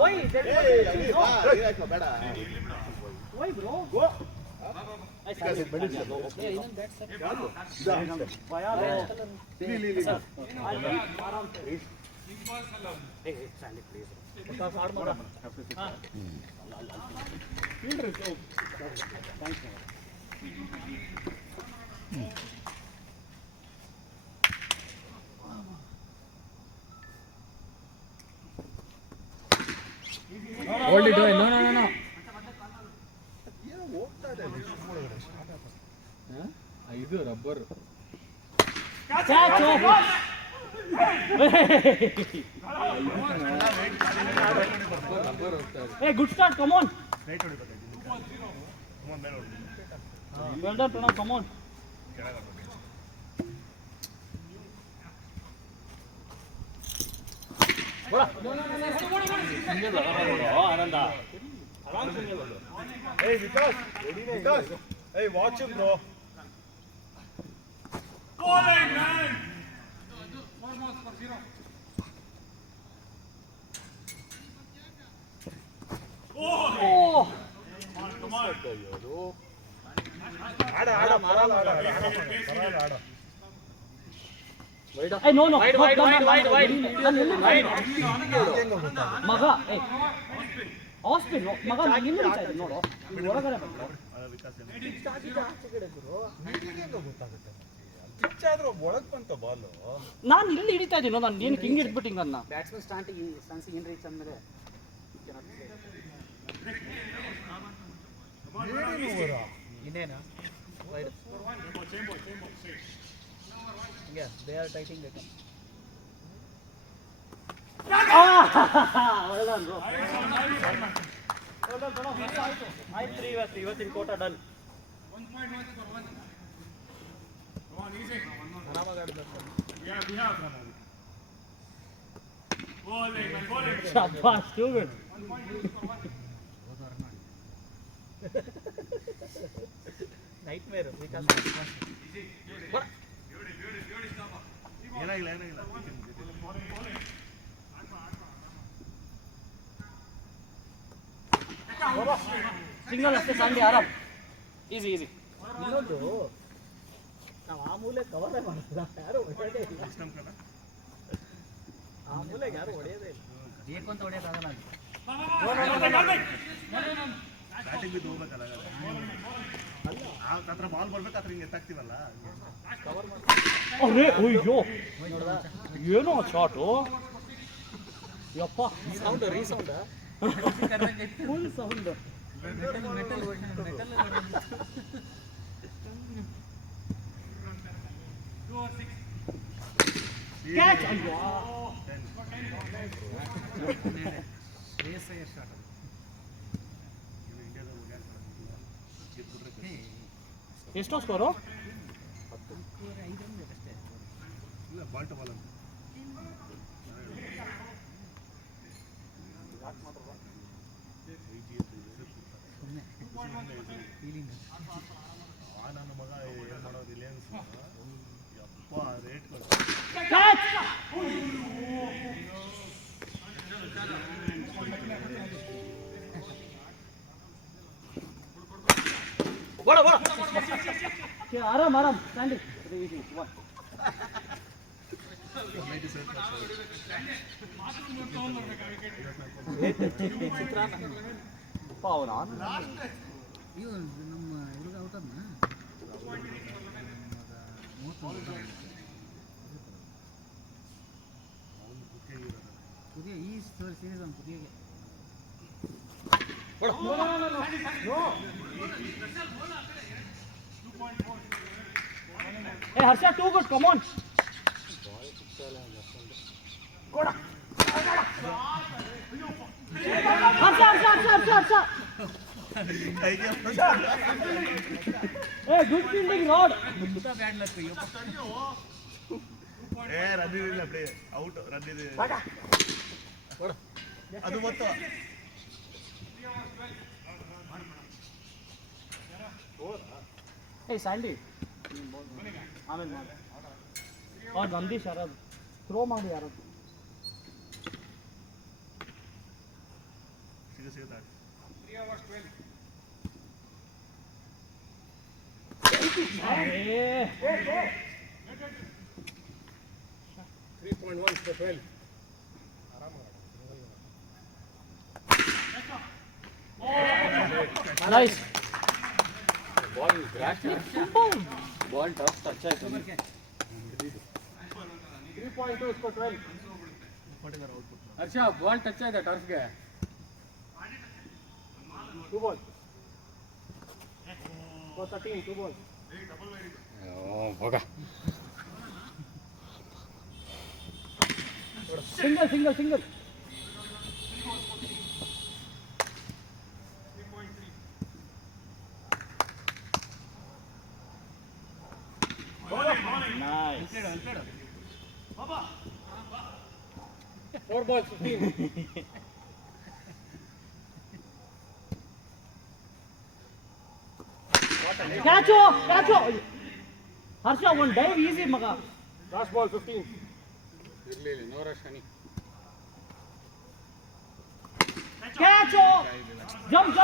Why? Why, bro? Go. I said it. Yeah, even that sir. Why are they? Hey, stand it, please. Because hard mode. Fielder is okay. Thanks, man. Hold it, no. ಇದು rubber Hey, good start, come on. Well done, Pranav, come on. Ananda. Hey, Vikas. Hey, watch him, bro. Goal line, man. Oh. Come on. ಆಡ Hey, no. Wide. ಮಗ hospital ಮಗ ನಾನು ಇಲ್ಲಿ ಹಿಡಿತಾ ಇದ್ದೀನಿ ನೋಡು ಹೊರಗಡೆ ಬಂದು ಪಿಚ್ಚಾದ್ರೂ ಒಳಗ್ ಬಂತ ಬಾಲ್ ನಾನು ಇಲ್ಲಿ ಹಿಡಿತಾ ಇದ್ದೀನಿ ನಾನು ಏನಕ್ಕೆ ಹಿಂಗೆ ಹಿಡ್ಬಿಟ್ಟು ಹಿಂಗೆ ಅದನ್ನ ಬ್ಯಾಟ್ಸ್ಮನ್ ಸ್ಟಾನ್ಸಿಗೆ ಏನು ರೀಚ್ ಅಂದಮೇಲೆ ಇನ್ನೇನು ವೈಡ್ ಹಿಂಗೆ ದೇ ಆರ್ ಟೈಟಿಂಗ್ ಬೇಕು ಇವತ್ತಿನ ಕೋಟ ಡನ್ ನೈಟ್ಮೇರ್ ವಿಕಾಸ್ ಏನಾಗಿಲ್ಲ ಸಿಂಗಲ್ ಅಷ್ಟೇ ಸಂಡೆ ಆರಾಮ್ ಈಸಿ ಇನ್ನೊಂದು ನಾವು ಆ ಮೂಲೆ ಕವರೇ ಮಾಡಿಲ್ಲ ಯಾರು ಹೊಡೆಯೋದೇ ಇಲ್ಲ ಆ ಮೂಲೆಗೆ ಯಾರು ಹೊಡೆಯೋದೇ ಇಲ್ಲ ಏಕಂತ ಹೊಡೆಯೋಕ್ಕಾಗಲ್ಲ ಬ್ಯಾಟಿಂಗ್ ಬಿದ್ದು ಹೋಗ್ಬೇಕಲ್ಲ ಹತ್ರ ಬಾಲ್ ಬರ್ಬೇಕಾದ್ರೆ ಹಿಂಗೆ ಎತ್ತಾಕ್ತಿವಲ್ಲ ಅರೆ ಅಯ್ಯೋ ಏನೋ ಶಾಟು ಯಪ್ಪ sound resound full sound catch ಅಯ್ಯೋ ಎಷ್ಟೋ ಸ್ಕೋರು ಇಲ್ಲ ಬಾಲ್ ಟು ಬಾಲ್ ನನ್ನ ಮಗ ಏನು ಮಾಡೋದು ರಿಲಯನ್ಸ್ ಯಪ್ಪ ರೇಟ್ ಆರಾಮ್ ಸ್ಟ್ಯಾಂಡಿ ಇವು ನಮ್ಮ ಹುಡುಗ ಔಟನ್ನ ಪುದಿಯ ಈ ಸೀರೀಸ್ ಅವ್ನು ಪುದಿಯಗೆ Hey, Harsha, too good. Come on. Harsha. Hey, good fielding, Rod. Run ಇಲ್ಲ ಪ್ಲೇ ಔಟ್ ರನ್ ಇದೆ ಅದು ಮೊತ್ತ Hey, Sandy. ಆಮೇಲೆ ಮಾಡಿ ನಂದೀಶ್ ಯಾರದು ಥ್ರೋ ಮಾಡಿ ಯಾರದು You say that. 3 hours 12. ಏ 3.1 for 12. Nice Ball is cracked. Ball touch ಆಯ್ತು. 3.2 for 12. ಹರ್ಷ ಬಾಲ್ ಟಚ್ ಆಯ್ತಾ ಟರ್ಫ್ಗೆ? 2 balls. For 13, 2 balls. ಹೋಗ. Single nice 4 balls 15. ಕ್ಯಾಚು ಹರ್ಷ ಒಂದು ಡೈವ್ ಈಸಿ ಮಗ Last ball 15. ಇರ್ಲಿ ನೋ ರಶ್ ಹನಿ. ಕ್ಯಾಚು ಜಂಪ್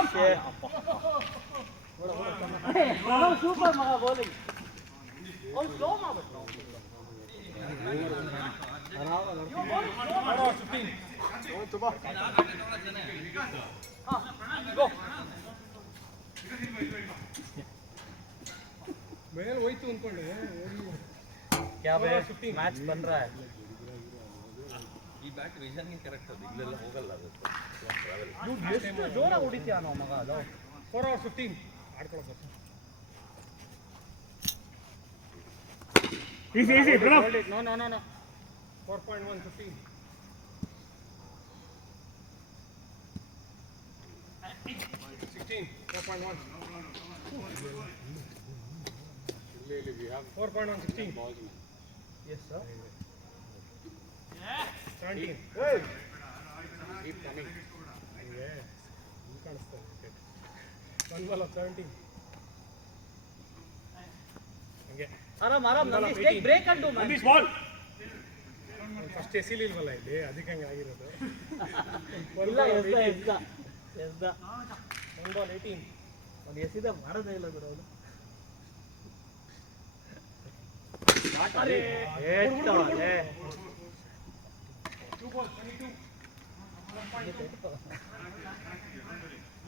ಸೂಪರ್ ಮಗ bowling ಅವ್ನು slow ಮಾಡ್ಬಿಟ್ಟು 15. ಮೇಲೆ ಹೋಯ್ತು ಅನ್ಕೊಂಡೆ. क्या बे मैच बन रहा है ಈ ಬ್ಯಾಟ್ ವಿಷನ್ ಕರೆಕ್ಟ್ ಅದು ಇಲ್ಲೆಲ್ಲ ಹೋಗಲ್ಲ ಅದು ಎಷ್ಟು ಜೋರಾಗಿ ಹೊಡಿತೀಯ ನಾವು ಮಗ ಅದು 4 hours 15. ಆಡ್ಕೊಳ್ಳೋದು. Easy, bro. No. 4.1 15. ಇಲ್ಲಿ we have 4.1 16. balls. yes sir 17. Keep coming. ಹಂಗೆ ಇಲ್ಲಿ ಕಾಣಿಸ್ತಾ ಇದೆ. 1 ball of 17. ಹಂಗೆ ಆರಾಮ್ Nandish take break and do man This ball. First ಎಸಿಲಿಲ್ವಲ್ಲ ಇಲ್ಲಿ ಅದಕ್ಕೆ ಹಂಗೆ ಆಗಿರೋದು. ಇಲ್ಲ ಎಸ್ದ 1 ball 18. ಒಂದು ಎಸಿದ ಮಾಡೋದೇ ಇಲ್ಲ ಗುರು ಅವನು ಅರೆ 2 balls 22.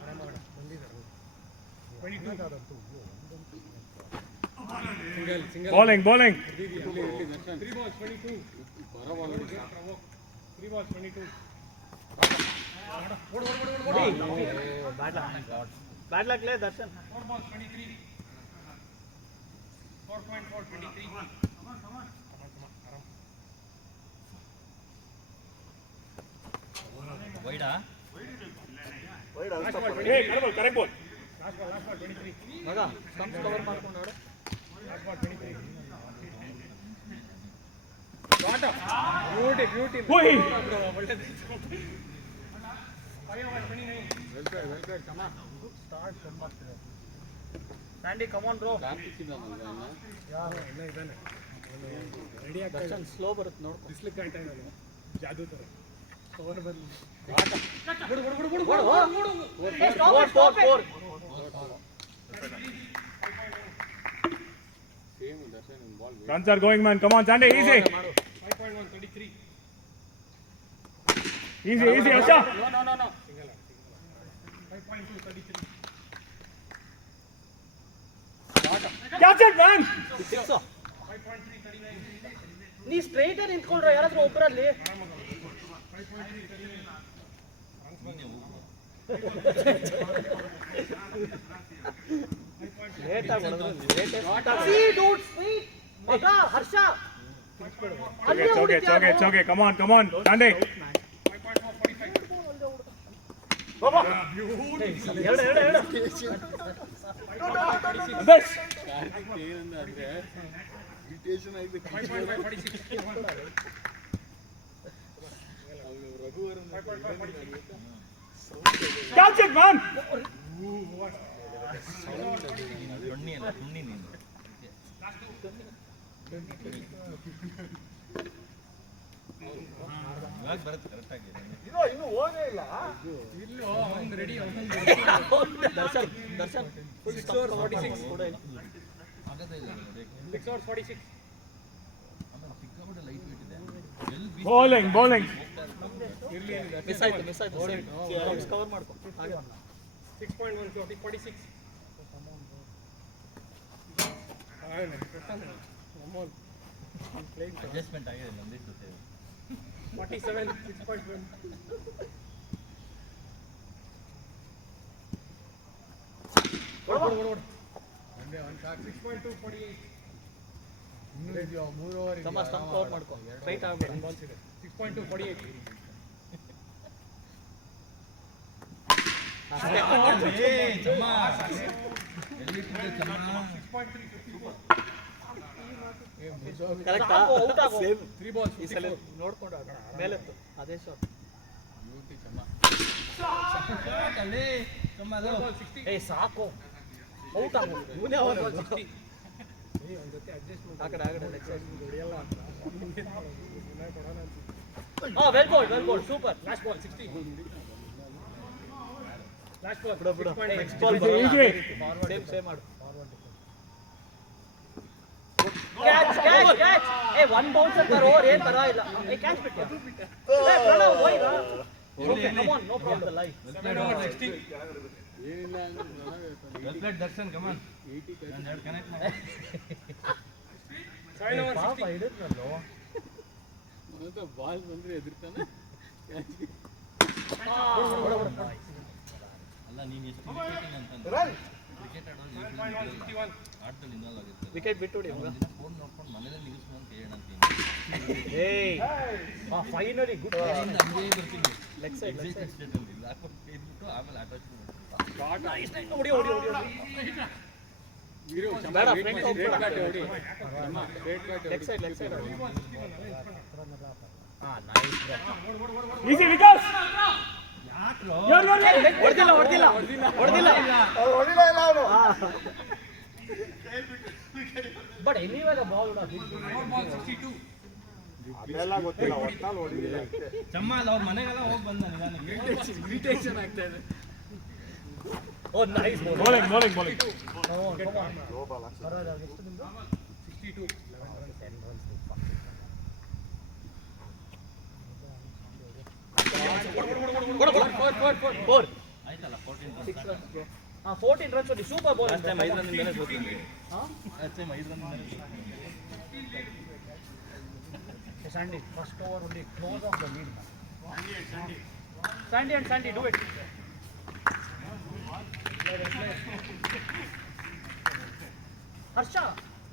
ಆರಾಮಾಗಿ ಬಂದಿದ್ದಾರೆ 22. Single Bowling. 3 balls 22. ಬರೋ ಬಾಲ್ ನೋಡಿ. 3 balls 22. ಬ್ಯಾಡ್ ಲಕ್ ಲೇ Darshan 4 balls 23. 4.4 23. ವೈಡಾ Last ball 23. Hey, correct ball. Last ball 23. ಮಗ ಸ್ಟಂಪ್ಸ್ ಕವರ್ ಮಾಡ್ಕೊಂಡು ಆಡು Last ball 23. Beauty. Oi. ಒಳ್ಳೆದು. 5 hours 29. Well played, come on. Sandy come on bro Karthik ಇದ್ದಾನಲ್ವಾ ಇನ್ನ? ಇನ್ನ ಇದ್ದಾನೆ ರೆಡಿ ಆಗ್ತಾ ದರ್ಶನ್ ಸ್ಲೋ ಬರುತ್ತೆ ನೋಡ್ಕೊ ಬಿಸ್ಲಿಕ್ಕೆ ಕಾಯ್ತಾ ಇದ್ದಾನೆ ಜಾದೂ ಥರ ಕವರ್ ಬರಲಿ Same Darshan in ball. Runs are going, man. Come on, Sandy. Easy. 5.1 33. Easy, Asha. No single 5.2 33. Catch it, man. 6 5.3 39. ನೀ ಸ್ಟ್ರೈಟ್ ನಿಂತ್ಕೊಂಡ್ರೆ ಯಾರಾದ್ರೂ ಒಬ್ಬರಲ್ಲಿ 5.3 39. ಲೇಟ್ ಆಗಿ ಮಗ ಹರ್ಷ It's okay. Come on. Sandy. 5.4 45. ಎರಡು Best. ಕಾರ್ತಿಕ್ ಏನಂದ ಅಂದ್ರೆ ಇರಿಟೇಷನ್ ಆಗಿದೆ. 5.5 46. ಅವ್ನು ರಘುವರನ್ 5.5 46. Catch it, man. ದೊಣ್ಣಿ ಅಲ್ಲ ಹುಣ್ಣಿ ನೀನು ಇವಾಗ ಬರುತ್ತೆ ಕರೆಕ್ಟ್ ಆಗಿ ಇಲ್ಲೋ ಅವ್ನು ದರ್ಶನ್ ದರ್ಶನ್ ಫುಲ್ 6 hours 46 ಕೂಡ ಇಲ್ಲ. ಆಗದೇ ಇಲ್ಲ ನೋಡಿ 6 hours 46. ಆಮೇಲೆ ಸಿಕ್ಕಾಪಟ್ಟೆ ಲೈಟ್ ವೇಟ್ ಇದೆ ಎಲ್ಲಿ Bowling, bowling. ಇರ್ಲಿ ಏನಿದೆ ಮಿಸ್ ಆಯ್ತು ಕವರ್ ಮಾಡ್ಕೊ ಹಾಗೆ 6.1 46. ಅಮೋಲ್ ಪ್ಲೇಯಿಂಗ್ ಅಡ್ಜಸ್ಟ್ಮೆಂಟ್ ಆಗಿದೆ ನಂದಿಟ್ಟು 47 6.1. ಒಂದೇ ಒಂದು ಶಾಟ್ 6.2 48. ಇನ್ನೂ ಇದೆಯೋ 3 ಓವರ್ ತಮ್ಮ ಸ್ಟಂಪ್ ಕವರ್ ಮಾಡ್ಕೊ ಸ್ಟ್ರೈಟ್ ಆಗ್ಬೇಡ. ಬಾಲ್ಸ್ ಇದೆ 6.2 48. ಕರೆಕ್ಟ್ ಸೇಮ್ 3 balls ಈ ಸಲ ನೋಡ್ಕೊಂಡು ಆಡೋಣ ಮೇಲೆತ್ತು ಅದೇ ಶಾಟ್ ಏ ಸಾಕು ಔಟ್ ಆಗು ಇವನೇ ಅವನು ಒಂದು ಜೊತೆ ಅಡ್ಜಸ್ಟ್ಮೆಂಟ್ ಆ ಕಡೆ ಹೊಡೆಯಲ್ಲ ಅಂತ ಕೊಡೋಣ ಅನ್ಸುತ್ತೆ. ಹಾ well ball super last ball 60. Last ball ಬಿಡು ನೆಕ್ಸ್ಟ್ 6.9. Ball Easy. ಸೇಮ್ ಮಾಡು ಕ್ಯಾಚ್ ಏ ಒನ್ ಬೌನ್ಸ್ ಅಂತಾರ ಓವರ್ ಏನ್ ಪರವಾಗಿಲ್ಲ ಏ ಕ್ಯಾಚ್ ಬಿಟ್ಟು ಏ ಪ್ರಣವ್ ಹೋಯ್ತಾ okay come on no problem life 7 over 60. Darshan come on 80 connect ಮಾಡಿ 7 over 60. ಹಿಡಿದ್ರಲ್ಲೋ ಬಾಲ್ ಬಂದ್ರೆ ಎದುರ್ತಾನೆ ಅಲ್ಲ ನೀನು ಎಷ್ಟು ಕ್ರಿಕೆಟಿಂಗ್ ಅಂತಂದ್ರೆ ಕ್ರಿಕೆಟ್ ಆಡೋದು 6.1 ಆಟದಲ್ಲಿ ಇನ್ವಾಲ್ವ್ ಆಗಿರ್ತಾರೆ ವಿಕೆಟ್ ಬಿಟ್ಟು ಹೊಡಿ ದಿನ ಫೋನ್ ನೋಡ್ಕೊಂಡು ಮನೇಲಿ ನಿಲ್ಲಿಸ್ಕೊಂಡು ಅಂತ ಹೇಳೋಣ ಅಂತೀನಿ ಏಯ್ ಫೈನಲಿ ಗುಡ್ ಹಂಗೇ ಬರ್ತೀನಿ ಲೆಗ್ ಸೈಡ್ ಎಕ್ಸೈಟೆಡ್ ಸ್ಟೇಟ್ ಅಲ್ಲಿ ಹಾಕೊಂಡು ಇದ್ಬಿಟ್ಟು ಆಮೇಲೆ ಆಟ ಹೊಡಿ ಬೇಡ ಫ್ರಂಟ್ ಹೋಗ್ಬೇಡ ಲೆಗ್ ಸೈಡ್ ಹಾ ನೈಸ್ Easy, Vikas. ಹೊಡೆದಿಲ್ಲ ಬಟ್ ಎನಿವೇಗ ಬಾಲ್ Ball 62. ಚಮ್ಮ ಅಲ್ಲ ಅವ್ರ ಮನೆಗೆಲ್ಲ ಹೋಗಿ ಬಂದ ನಿಧಾನಕ್ಕೆ ಇರಿಟೇಷನ್ ಆಗ್ತಾ ಇದೆ. Oh nice Bowling. 62. 4. ಆಯ್ತಲ್ಲ 14 runs only super ball last time 5 run ಇಂದನೇ ಸೋತಿದ್ವಿ ಲಾಸ್ಟ್ ಟೈಮ್ 5 ರನ್ ಇಂದನೇ Sandy first over only close of the lead Sandy do it Harsha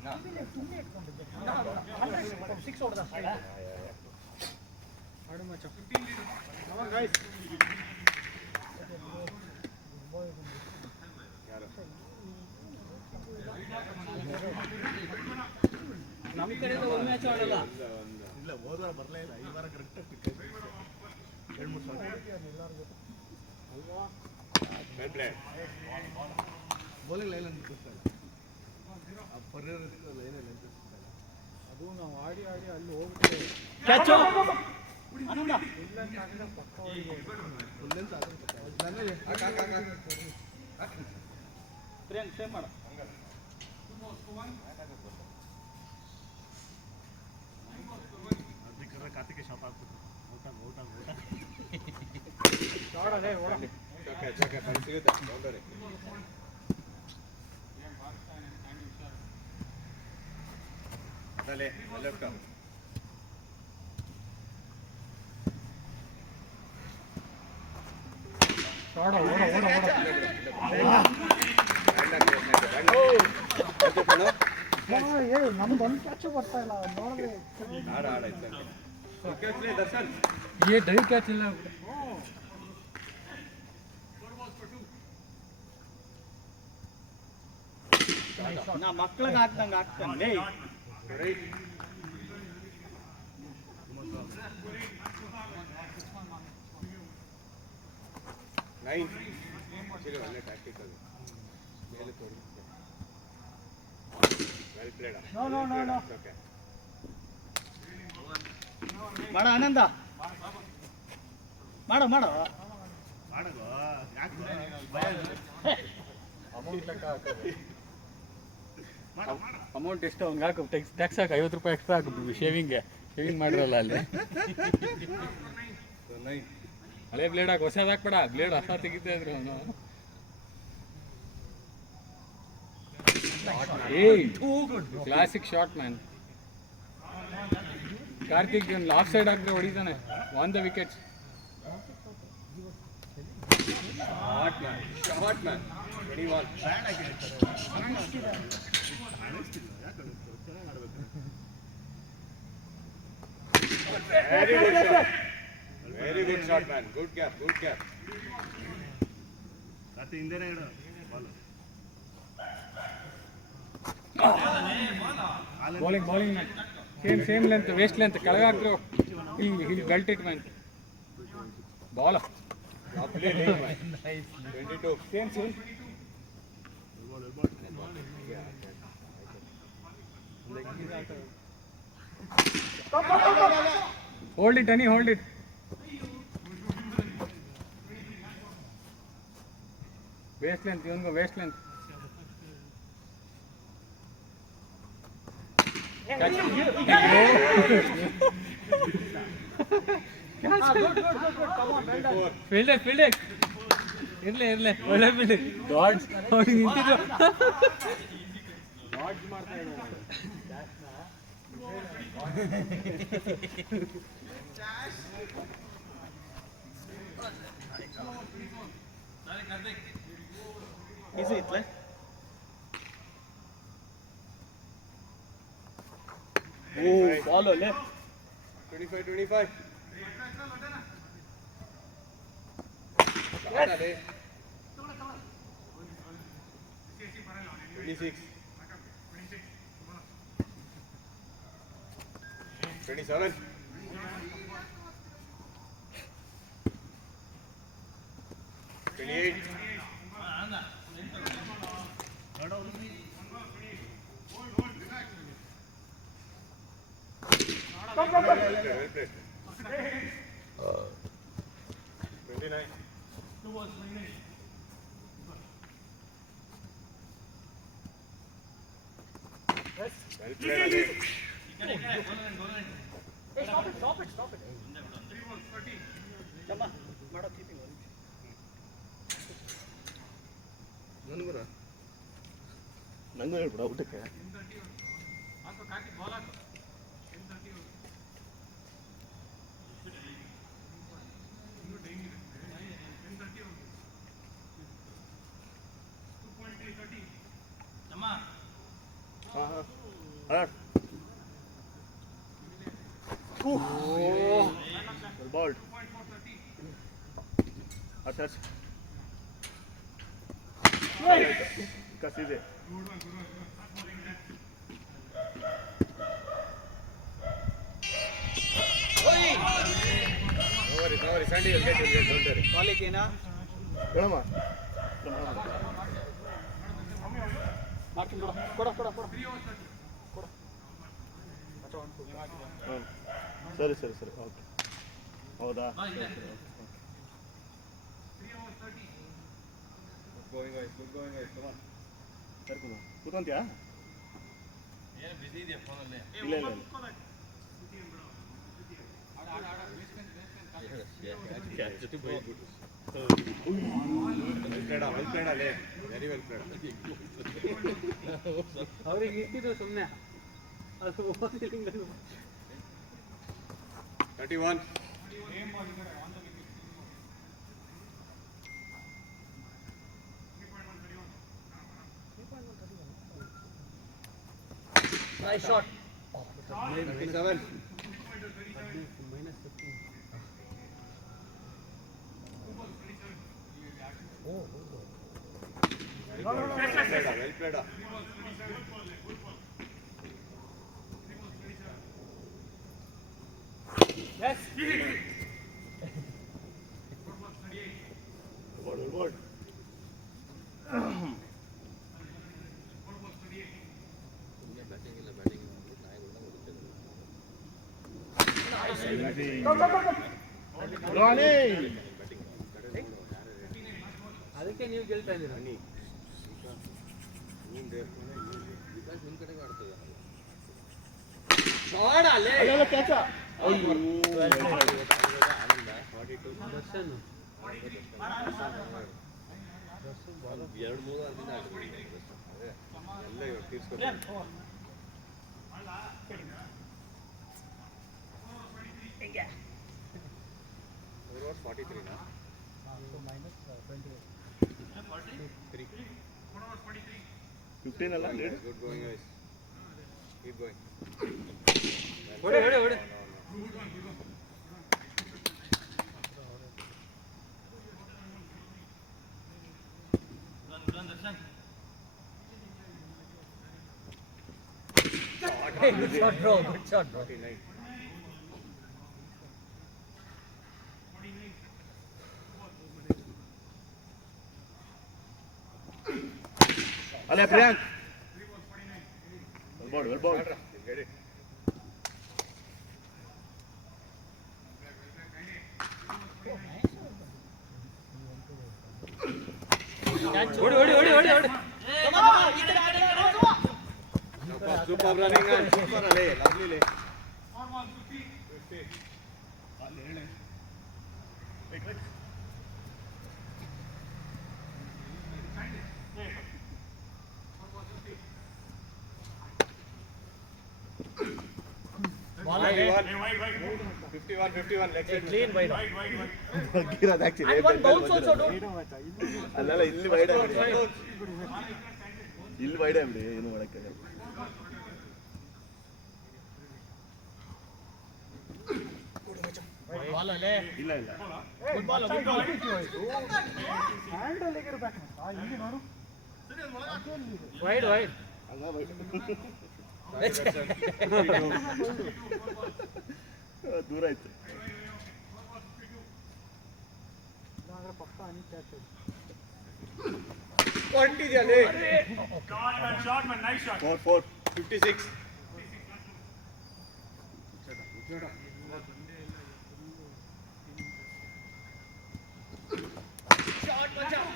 ಸುಮ್ಮನೆ ಇಟ್ಕೊಂಡಿದ್ದೆ 100 6 ಹೊಡೆದ ಆಡು ಮಚ್ಚ 15 come on guys. ನಮ್ಮ ಕಡೆಯಿಂದ ಒಂದು ಮ್ಯಾಚ್ ಆಡಲ್ಲ ಬೌಲಿಂಗ್ ಲೈನ್ ಅನ್ಪಿಸ್ತಲ್ಲ ಆ ಪರಿಯರ್ ಲೈನ್ ಅದು ನಾವು ಆಡಿ ಅಲ್ಲಿ ಹೋಗ್ಬಿಟ್ಟಿದ್ದೇವೆ. ಕ್ಯಾಚ್ ಆನಂದ ಇಲ್ಲ ಕಾರಣ ಪಕ್ಕ ಫುಲ್ಲೆನ್ಸ್ ಪ್ರಿಯಾಂಕ್ ಸೇವ್ ಮಾಡು ಕಾರ್ತಿಕ್ ಶಾಪ್ ಆಗ್ಬಿಟ್ಟು ಆಡೋದೇ ಓಡ ನಮ್ದೊಂದು ಕ್ಯಾಚ್ ಬರ್ತಾ ಇಲ್ಲ ನೋಡಿದ್ರೆ ये डर क्या चल रहा है ನಾ ಮಕ್ಕಳಿಗೆ ಹಾಕ್ದಂಗೆ ಹಾಕ್ತಾನೆ ಮಾಡ ಆನಂದ ಮಾಡು ಅಮೌಂಟ್ ಲೆಕ್ಕ ಹಾಕೋದು. ಅಮೌಂಟ್ ಎಷ್ಟು ಅವ್ನಿಗೆ ಹಾಕು, ಟ್ಯಾಕ್ಸ್ ಹಾಕು, 50 ರೂಪಾಯಿ ಎಕ್ಸ್ಟ್ರಾ ಹಾಕು ಶೇವಿಂಗ್ ಮಾಡಿರಲ್ಲ ಅಲ್ಲಿ. ಹಳೆ ಬ್ಲೇಡ್ ಹಾಕಿ, ಹೊಸದು ಹಾಕ್ಬೇಡ, ಬ್ಲೇಡ್ ಹೊಸ ತೆಗಿತಾ ಇದ್ರು ಅವನು. Classic shot man. Karthik off side ಹಾಕಿದ್ರೆ ಹೊಡಿತಾನೆ. On the wickets. Short man 21. Very good shot, man. Good cap. ರಾತ್ರಿ ಹಿಂದೆನೇ ಇಡು ball. Bowling man. Same length, waste length. ಕೆಳಗೆ ಹಾಕ್ರು. ಇಲ್ಲಿ belt it man. Ball. Lovely lead, man. 22. Same. Hold it, Annie, hold it. Waist length, you want to go waist length. Catch. Good. Come on, well done. Field it. ಇರ್ಲಿ ಒಳ್ಳೆ field. Dodge ಅವ್ನಿಗೆ ನಿಂತಿದ್ರು. Dodge ಮಾಡ್ತಾ ಇದ್ದಾನೆ. Easy, it's like. Oh, follow left. 25. Yes. 26. 27. 28. Well played. 29. Yes. Well played again. Hey, stop it. Chama, mado keeping one. ನಂಗೂ ಹೇಳ್ಬಿಡ ಊಟಕ್ಕೆ. Ball. Attach. Because easy. No worries. Sandy will get. Don't worry. Quality na. ಕೊಡಮ್ಮ. Marking ಕೊಡ. ಸರಿ okay. ಹೌದಾ? Good going guys. Come on. ಸರಿ ಕೂತ್ಕೊಂತೀಯಾ? ಏನು ಬಿಸಿ ಇದೆಯಾ ಫೋನಲ್ಲಿ? ಇಲ್ಲ. Well played, Ale. Very well played. ಅವ್ರಿಗೆ ಇಟ್ಟಿದ್ದು ಸುಮ್ಮನೆ ಅದು ಓದಿಲ್ಲ. 31. Nice shot. 27. Well played. Yes. Good. Running. ಅದಕ್ಕೆ ನೀವು ಗೆಲ್ತಾ ಇದ್ದೀರಾ. ವಿಕಾಸ್ ನಿಮ್ ಕಡೆಗೆ ಆಡ್ತದೆ ಅಲ್ಲೆಲ್ಲ ಕ್ಯಾಚ ದರ್ಶನ್ 2-3 ದಿನ ಆಗಿದೆ ಎಲ್ಲ ಇವಾಗ ತೀರ್ಸ್ಕೊತಾರೆ. Over 43 na? So minus 28. 15 ಅಲ್ಲ lead? Good going guys. Keep going. ಹೊಡೆ ಹೊಡೆ ಹೊಡೆ. Hey, good shot, bro. Good shot, bro. 49. ಅಲ್ಲೇ Priyank well ball Get it. ಹೊಡೆ ಹೊಡೆ ಹೊಡೆ ಹೊಡೆ ಹೊಡೆ. Super running and super alley. Lovely lay. Ball Wide, away. wide. 51, leg Hey, side. clean wide. ಬಗ್ಗಿರೋದು actually And one bounce also, dude. ಅಲ್ಲೆಲ್ಲ ಇಲ್ಲಿ wide ಆಗ್ಬಿಡಿ ಇಲ್ಲಿ ವೈಡ್ ಆಗ್ಬಿಡಿ ಏನು ಮಾಡಕ್ಕಾಗಲ್ಲ. Ball away. ಇಲ್ಲ ಇಲ್ಲ Good ball, good ball. Hand ಅಲ್ಲಿಗೆ ಇರ್ಬೇಕು ಇಲ್ಲಿ ನೋಡು ವೈಡ್ ವೈಡ್. ಹಂಗ ವೈಡ್ ದೂರ ಆಯ್ತು. ಇಲ್ಲಾಂದ್ರೆ ಪಕ್ಕ ಅನಿ catch 20 alley. 4 56.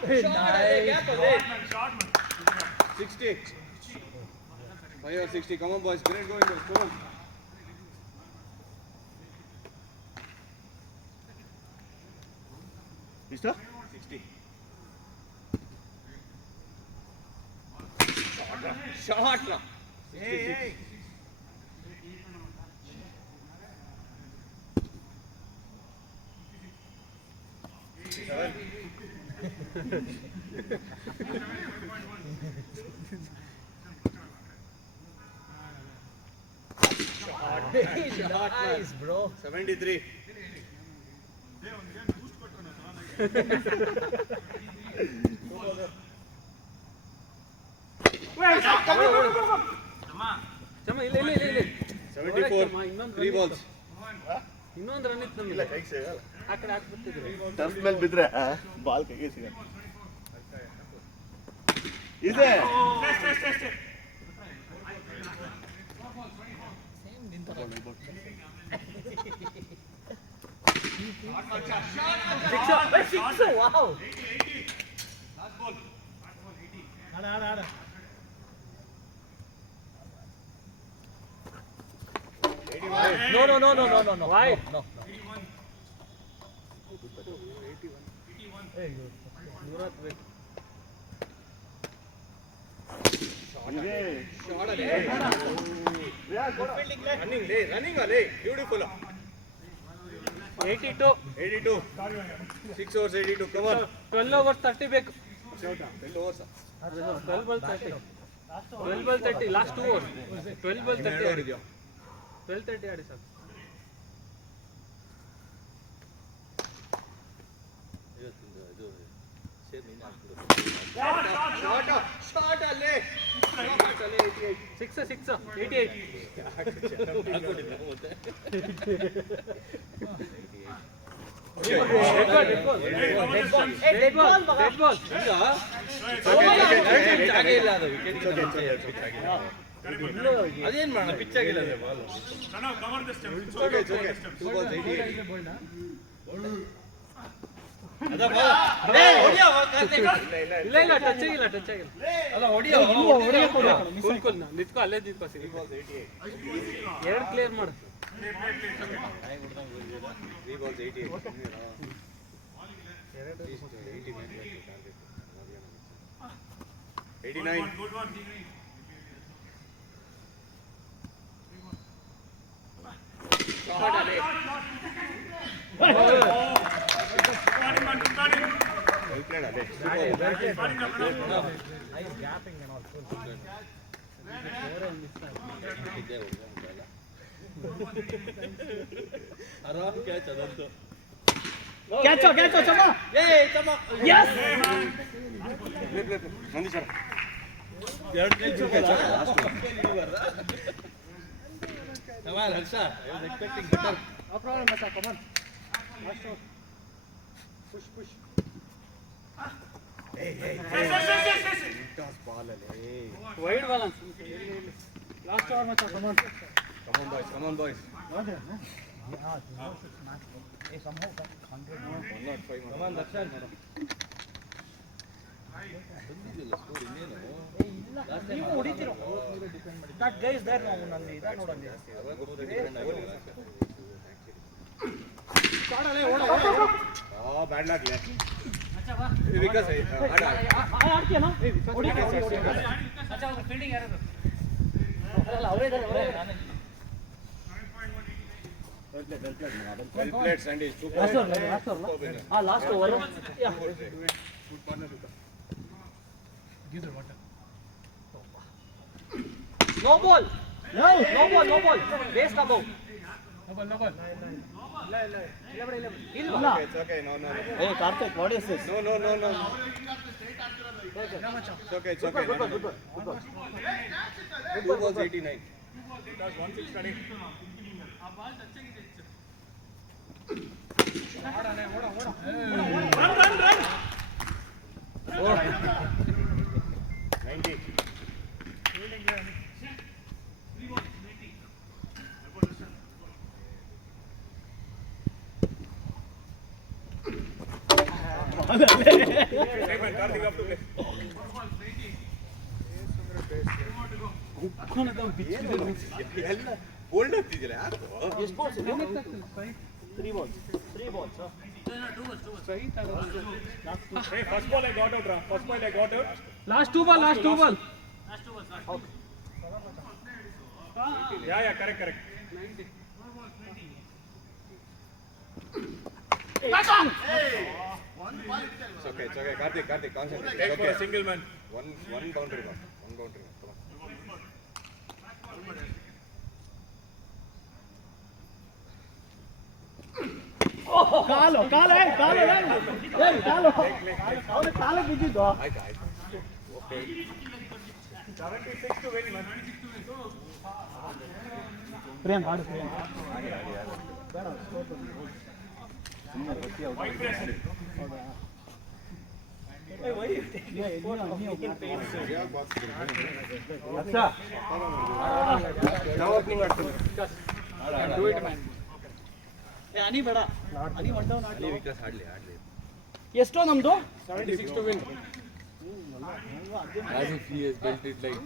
Hey, nice. 60. 5 or 60. Come on, boys. Great going, boys. Come on. ಇಷ್ಟ 60. Shot na. 66. Hey, nice, bro. 73. ಚಮ್ಮ ಇಲ್ಲ ಇಲ್ಲ ಇಲ್ಲ ಇಲ್ಲ. 74. ಇನ್ನೊಂದು 3 balls. ಇನ್ನೊಂದು ರನ್ ಇತ್ತು ಇಲ್ಲ ನಮಗೆ. ಕೈಗೆ ಸಿಗಲ್ಲ. ಆ ಕಡೆ ಹಾಕ್ಬಿಟ್ಟಿದ್ರು. ಟರ್ಫ್ ಮೇಲೆ ಬಿದ್ರೆ ಬಾಲ್ ಕೈಗೆ ಸಿಗಲ್ಲ. ಇದೆ Six, wow. ಆಡ. No. Wide. No. Hey, good. ದೂರ ಹತ್ಬೇಕು. ಇದೆ Shot alley. Running alley. Beautiful. 82. 82. 6 overs 82. Come on. 12 overs 30 ಬೇಕು. 10 overs. 12 ball 30. 12 ball 30. Last 2 overs. 12 ball 30 ಆಡಿ. 12 30 ಆಡಿ sir. Shot alley. 6 88. Dead ball. Hey, dead ball, ಮಗ. Dead ball. ಅದೇನ್ ಮಾಡೋಣ pitch ಆಗಿಲ್ಲ ball. Okay. 2 balls 88. ಅದ ಬಾಲ್. ಇಲ್ಲ ಇಲ್ಲ ಟಚ್ ಆಗಿಲ್ಲ ಟಚ್ ಆಗಿಲ್ಲ ಅಲ್ಲ ಹೊಡಿಯೋ ಕೂಲ್ ನಿಂತ್ಕೋ ಅಲ್ಲೇ ನಿಂತ್ಕೋ ಎರಡು ಕ್ಲಿಯರ್ ಮಾಡು 89. ಆರಾಮ್ ಕ್ಯಾಚ್ ಅದಂತೂ ಕ್ಯಾಚ್ ಚಮ್ಮ ಚಮ್ಮ yes Nandi sir Come on, Harsha. I was expecting better. No problem ಮಚ್ಚ come on last out push wide ball last over ಮಚ್ಚ come on Come on, boys. Come on, Darshan. Score ಇನ್ನೇನು? ನೀವು ಹೊಡಿತೀರೋ that guy is there ನಾವು ನನ್ನ ಇದ ನೋಡಂಗೆ start ಓಡ ಬ್ಯಾಡ್ lock ಲೇ ಮಚ್ಚ ಬಾ ವಿಕಾಸ್ ಆಡ್ತೀಯನಾ ಹೊಡಿ ಮಚ್ಚ ಅವ್ರ ಫೀಲ್ಡಿಂಗ್ ಯಾರು ಅಲ್ಲ ಅವರೇ ಇದ್ದಾರೆ ನಾನು well played Sandy last over No ball. No ball. Waste above. No ball. ಇಲ್ಲ It's okay. No. Hey Karthik, what is this? No. It's okay. Good. 2 balls 89. Run. 90. Bold ಆಗ್ತಿದ್ದೀರಾ ಎಷ್ಟು balls? 3 balls. Hey, first ball I got out. Last two ball Yeah, correct. It's okay. Karthik, concentrate. Take It's for a okay. single man. One boundary now. Come on. ಕಾಲು ಅವನು ಕಾಲು ಬಿದ್ದಿದ್ದು ಆಯ್ತು okay 76 to win, man. Priyank ಆಡು White dress. ಹನಿ ಬೇಡ ಹನಿ ಮಾಡ್ತಾವ ಅಲ್ಲಿ ವಿಕಾಸ್ ಆಡ್ಲಿ ಎಷ್ಟೋ ನಮ್ದು 76 to win. as if he has built it like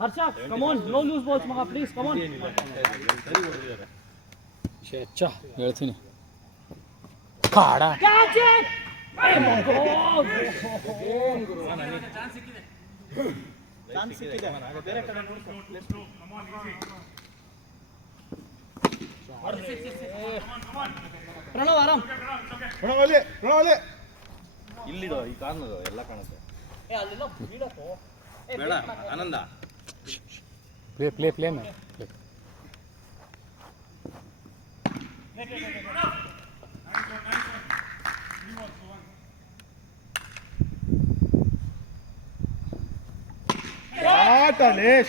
Harsha come on no loose balls ಮಗ ಪ್ಲೀಸ್ ಕಮ್ ಆನ್ ಹೇಳ್ತೀನಿ ಕ್ಯಾಚ್ ಇಟ್ ಚಾನ್ಸ್ ಸಿಕ್ಕಿದೆ ಬೇರೆ ಕಡೆ ಪ್ರಣವ್ ಆರಾಮ್ ಇಲ್ಲಿದೋ ಈ ಕಾರ್ನರ್ ಎಲ್ಲ ಕಾಣುತ್ತೆ ಅಲ್ಲೆಲ್ಲ ಬೀಳಕ್ಕೋ ಬೇಡ ಆನಂದ ಪ್ಲೇ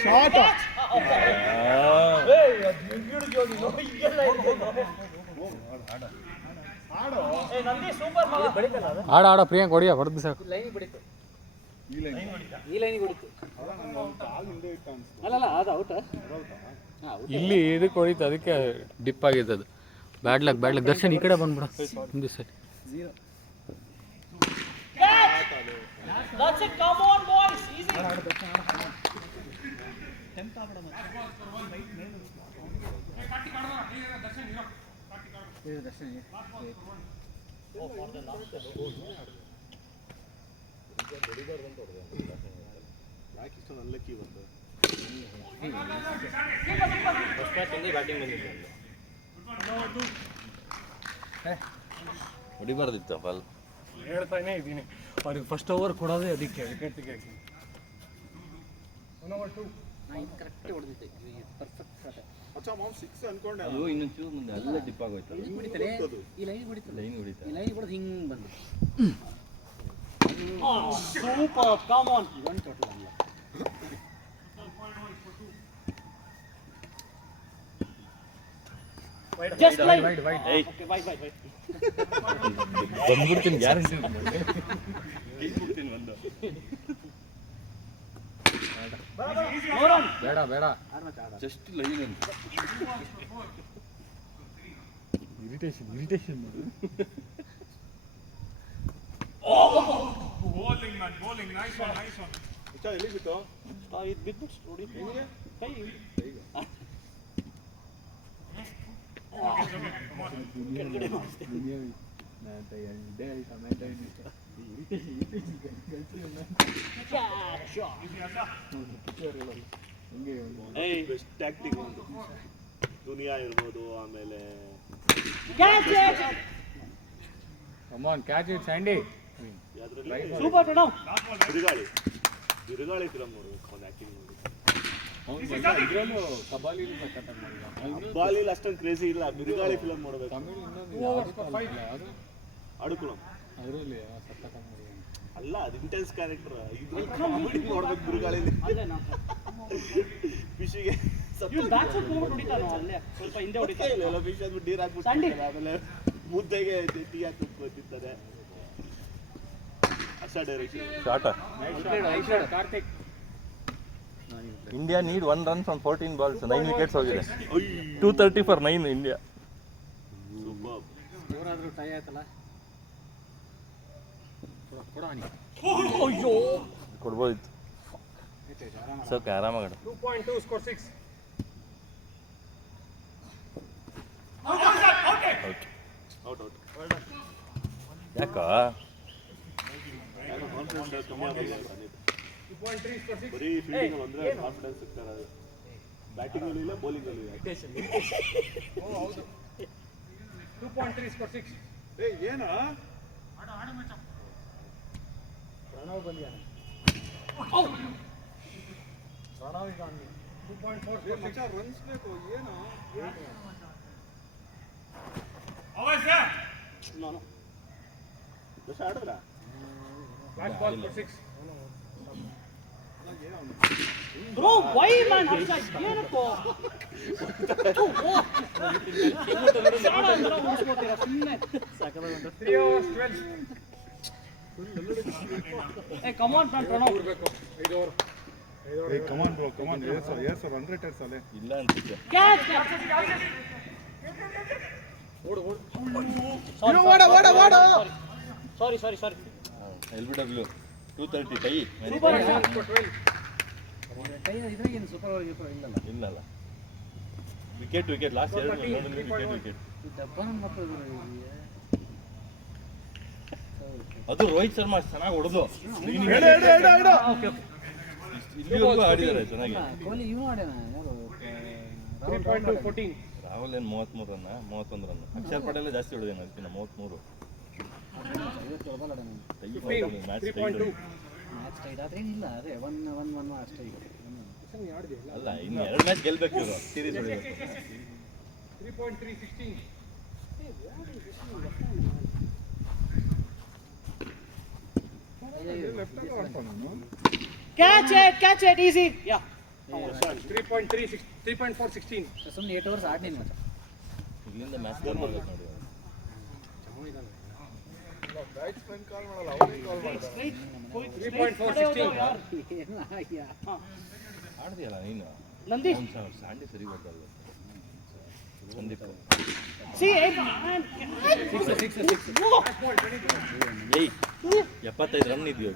ಶಾರ್ಟ್ ನಂದಿ ಸೂಪರ್ ಮಗ ಆಡ ಪ್ರಿಯಾಂಕ್ ಹೊಡಿಯ ಹೊಡೆದು ಸಾಕು ಲೈನ್ ಬಿಡಿತು ಈ ಲೈನಿಗೆ ಹೊಡಿತು. ಅಲ್ಲಲ್ಲ ಅದು ಔಟ್. ಇಲ್ಲಿ ಇದಕ್ಕೆ ಹೊಡಿತು, ಅದಕ್ಕೆ ಡಿಪ್ ಆಗಿದೆ ಅದು. ಬ್ಯಾಡ್ ಲಕ್ ದರ್ಶನ್ ಈ ಕಡೆ ಬಂದ್ಬಿಡು ಹಿಂದೆ ಸರಿ. That's it, come on boys, easy. ಯಾಕೆ ಇಷ್ಟೊಂದು ಅನ್ಲಕ್ಕಿ ಬಂತು? ಬ್ಯಾಟಿಂಗ್ ಬಂದಿದ್ದೆ ಹೊಡಿಬಾರ್ದಿತ್ತು ಬಾಲ್. ಹೇಳ್ತಾನೆ ಇದ್ದೀನಿ ಅವ್ರಿಗೆ ಫಸ್ಟ್ ಓವರ್ ಕೊಡೋದೇ ಅದಕ್ಕೆ ವಿಕೆಟ್ ತೆಗಿಯೋಕ್ಕೆ. ಕರೆಕ್ಟ್ ಹೊಡೆದಿತ್ತು, ಪರ್ಫೆಕ್ಟ್ ಶಾಟ್. ಅಚ್ಚಾ ಮಾಮ್ 6 ಅನ್ಕೊಂಡೆ. ಅದು ಇನ್ನೊಂದು ಚೂರು ಮುಂದೆ ಎಲ್ಲ ಡಿಪ್ ಆಗೋಯ್ತು. ಹೊಡಿತಾರೆ ಈ ಲೈನ್ ಹೊಡಿತಾರೆ, ಲೈನ್ ಹೊಡಿತಾ ಈ ಲೈನ್ ಹೊಡೆದು ಹಿಂಗೆ ಬಂದು super, come on. One total ಅಲ್ಲ. Just like wide okay, wide. ಬಂದ್ಬಿಡ್ತೀನಿ ಗ್ಯಾರಂಟಿ. ಬೇಡ ಜಸ್ಟ್ ಲೈನ್ ಅಂತ ಇರಿಟೇಷನ್ ಮಾಡು. ಅಚ್ಚಾ ಎಲ್ಲಿ ಬಿತ್ತು? ಇದು ಬಿದ್ದು ನೋಡಿ ಕೈ. ಬೆಸ್ಟ್ ಟ್ಯಾಕ್ಟಿಕ್ ಒಂದು ದುನಿಯಾ ಇರ್ಬೋದು, ಆಮೇಲೆ come on catch it Sandy. ಯಾವ್ದ್ರಲ್ಲಿ ಸೂಪರ್ ಪ್ರಣವ್. ಬಿರುಗಾಳಿ ಫಿಲಮ್ ನೋಡ್ಬೇಕು ಅವ್ನು ಆಕ್ಟಿಂಗ್ ನೋಡಿ. ಇದರಲ್ಲೂ ಕಬಾಲಿ ಸಖತ್ತಾಗಿ ಮಾಡಿದ. ಬಾಲಿಲ್ ಅಷ್ಟೊಂದು ಕ್ರೇಜಿ ಇಲ್ಲ, ಬಿರುಗಾಳಿ ಫಿಲಮ್ ನೋಡ್ಬೇಕು. ತಮಿಳ್ ಇನ್ನೊಂದು ಅಡುಕುಳಂ ಅದರಲ್ಲಿ ಸಖತ್ತಾಗಿ ಮಾಡಿದ. ಅಲ್ಲ, ಅದು ಇಂಟೆನ್ಸ್ ಕ್ಯಾರೆಕ್ಟರ್. ಇದ್ರಲ್ಲಿ ಕಾಮಿಡಿ ನೋಡ್ಬೇಕು ಬಿರುಗಾಳಿಲಿ. ಅಲ್ಲೇ ನಾವು ಫಿಶಿಗೆ ಇವ್ರು ಬ್ಯಾಕ್ ಫುಟ್ ಹೋಗ್ಬಿಟ್ಟು ಹೊಡಿತಾನೋ, ಅಲ್ಲೇ ಸ್ವಲ್ಪ ಹಿಂದೆ ಹೊಡಿತಾನೆ. ಇಲ್ಲ ಫಿಶ್ ಅಂದ್ಬಿಟ್ಟು ನೀರು ಸಂಡಿ. ಹಾಕ್ಬಿಟ್ಟು ಆಮೇಲೆ ಮುದ್ದೆಗೆ ಟೀ ಹಾಕಿ ತಿಂತಾರೆ. ಅಷ್ಟ direction short. Karthik India need 1 run from 14 balls. 9 wickets ಹೋಗಿದೆ. 230 for 9 ಇಂಡಿಯಾ. ಸೂಪರ್. ಇವರಾದ್ರೂ ಟೈ ಆಯ್ತಲ್ಲ. ಅಯ್ಯೋ ಕೊಡ್ಬೋದಿತ್ತು. ಓಕೆ, ಆರಾಮಾಗಿ 2.2 ಸ್ಕೋರ್ 6. ಔಟ್ ಯಾಕ ಕಾನ್ಫಿಡೆನ್ಸ್ ಕಮ್ಮಿ ಆಗಲ್ಲ. 2.3 ಸ್ಕೋರ್ 6. ಬರೀ ಫೀಲ್ಡಿಂಗ್ ಅಂದ್ರೆ ಕಾನ್ಫಿಡೆನ್ಸ್ ಸಿಗ್ತಾರೆ. ಬ್ಯಾಟಿಂಗ್ ಅಲ್ಲಿ ಇಲ್ಲ, ಬೌಲಿಂಗ್ ಅಲ್ಲಿ ಇಲ್ಲ. ಹೌದು 2.3 ಸ್ಕೋರ್ 6. ಏನಾ ಪ್ರಣವ್ ಬಂದಿಯಾನ. ಪ್ರಣವ್ ಈಗ 2.4 ಸ್ಕೋರ್ 6. ರನ್ಸ್ ಬೇಕು ಏನು ನಾನು ದಶ ಆಡಿದ್ರ flash ball score 6. Bro why man Harsha ಏನಕ್ಕೋ ಸುಮ್ಮನೆ ಸಾಕಾಗುತ್ತೆ. 3 overs 12. ಏ ಕಮ್ ಆನ್ ಪ್ರಣವ್. ಕೊಡಬೇಕು 5 over. Come on, bro. Come on. Yes, sir. 100 rated, Saleh. ಇಲ್ಲ ಅನ್ಸುತ್ತೆ. Catch. Sorry. LBW 230 tie. Super. ಇದ್ರಾಗೇನು ಸೂಪರ್ ಓವರ್ ಇಲ್ಲಲ್ಲ. ಇಲ್ಲಲ್ಲ, ವಿಕೆಟ್ ಲಾಸ್ಟ್ 2 ನೋಡಿದ್ರೆ ವಿಕೆಟ್. ಡಬ್ಬನ ಮಕ್ಕಳು ಅದು ರೋಹಿತ್ ಶರ್ಮಾ ಚೆನ್ನಾಗಿ ಹೊಡೆದು ಇಲ್ಲಿವರೆಗೂ ಆಡಿದ್ದಾರೆ ಚೆನ್ನಾಗಿ. ಕೊಹ್ಲಿ ಇವ್ ಮಾಡ್ಯಾನ ಯಾರು 3.2 14. ರಾಹುಲ್ ಏನು 33 ರನ್ 31 ರನ್. ಅಕ್ಷರ್ ಪಟೇಲ್ ಜಾಸ್ತಿ ಹೊಡೆದೇನು ಅದಕ್ಕಿಂತ 33. 50 ಓವರ್ ಆಡ್ಯಾನ. ಮ್ಯಾಚ್ 3.2. ಮ್ಯಾಚ್ ಟೈಟ್ ಆದ್ರೇನಿಲ್ಲ, ಅದೇ 1 ಅಷ್ಟೇ ಈಗ. ಅಲ್ಲ, ಇನ್ನು 2 ಮ್ಯಾಚ್ ಗೆಲ್ಬೇಕು ಇವರು, ಸೀರೀಸ್ ಹೊಡಿಬೇಕು. 3.3 16. Catch it, easy. Yeah. 3.4 16. ಸುಮ್ಮನೆ 8 ಓವರ್ಸ್ ಆಡ್ನೇನು ಮತ್ತೆ. ಇಲ್ಲಿಂದ ಮ್ಯಾಚ್ ಗೆಲ್ ಮಾಡ್ಬೇಕು ನೋಡಿ. ಬ್ಯಾಟ್ಸ್ಮನ್ ಕಾಲ್ ಮಾಡಲ್ಲ, ಅವನೇ ಕಾಲ್ ಮಾಡ್ತಾನೆ. 3.4 16. ಆಡ್ದಿಯಲ್ಲ ನೀನು ನಂದೀಶ್ ಸ್ಯಾಂಡಿ ಸರಿ ಬರ್ತಲ್ಲ ಸಂದೀಪ್ see ಏಯ್ 75 ರನ್ ಇದೆಯೋ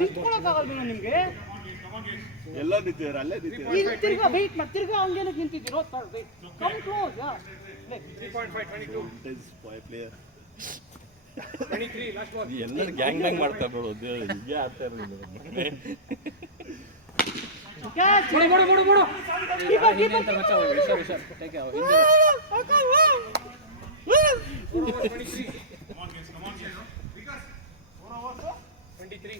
ನಿಂತ್ಕೊಳ್ಳೋಕ್ಕಾಗಲ್ಲ ನಿಮ್ಗೆ ಎಲ್ಲ ನಿಂತಿದ್ದಾರೆ, ಅಲ್ಲೇ ನಿಂತಿದ್ದಾರೆ. ಇಲ್ಲಿ ತಿರ್ಗಾ ವೆಯ್ಟ್ ಮಾಡಿ ತಿರ್ಗಾ ಹಂಗೇನಕ್ಕೆ ನಿಂತಿದ್ದೀರೋ come close 3.5 22. Intense player. 23 last ball. ಎಲ್ಲರೂ ಗ್ಯಾಂಗ್ ಗ್ಯಾಂಗ್ ಮಾಡ್ತಾ ಬಿಡೋದು ಹೀಗೆ ಆಡ್ತಾ ಇರೋದು ಕ್ಯಾಚ್ ಬಿಡು ಬಿಡು ಬಿಡು ಬಿಡು. ಕೀಪರ್ ಅಂತ ಮಚ್ಚ ವಿಷ ವಿಷ ಟೇಕ್ ಹಿಂದೆ 23. 23.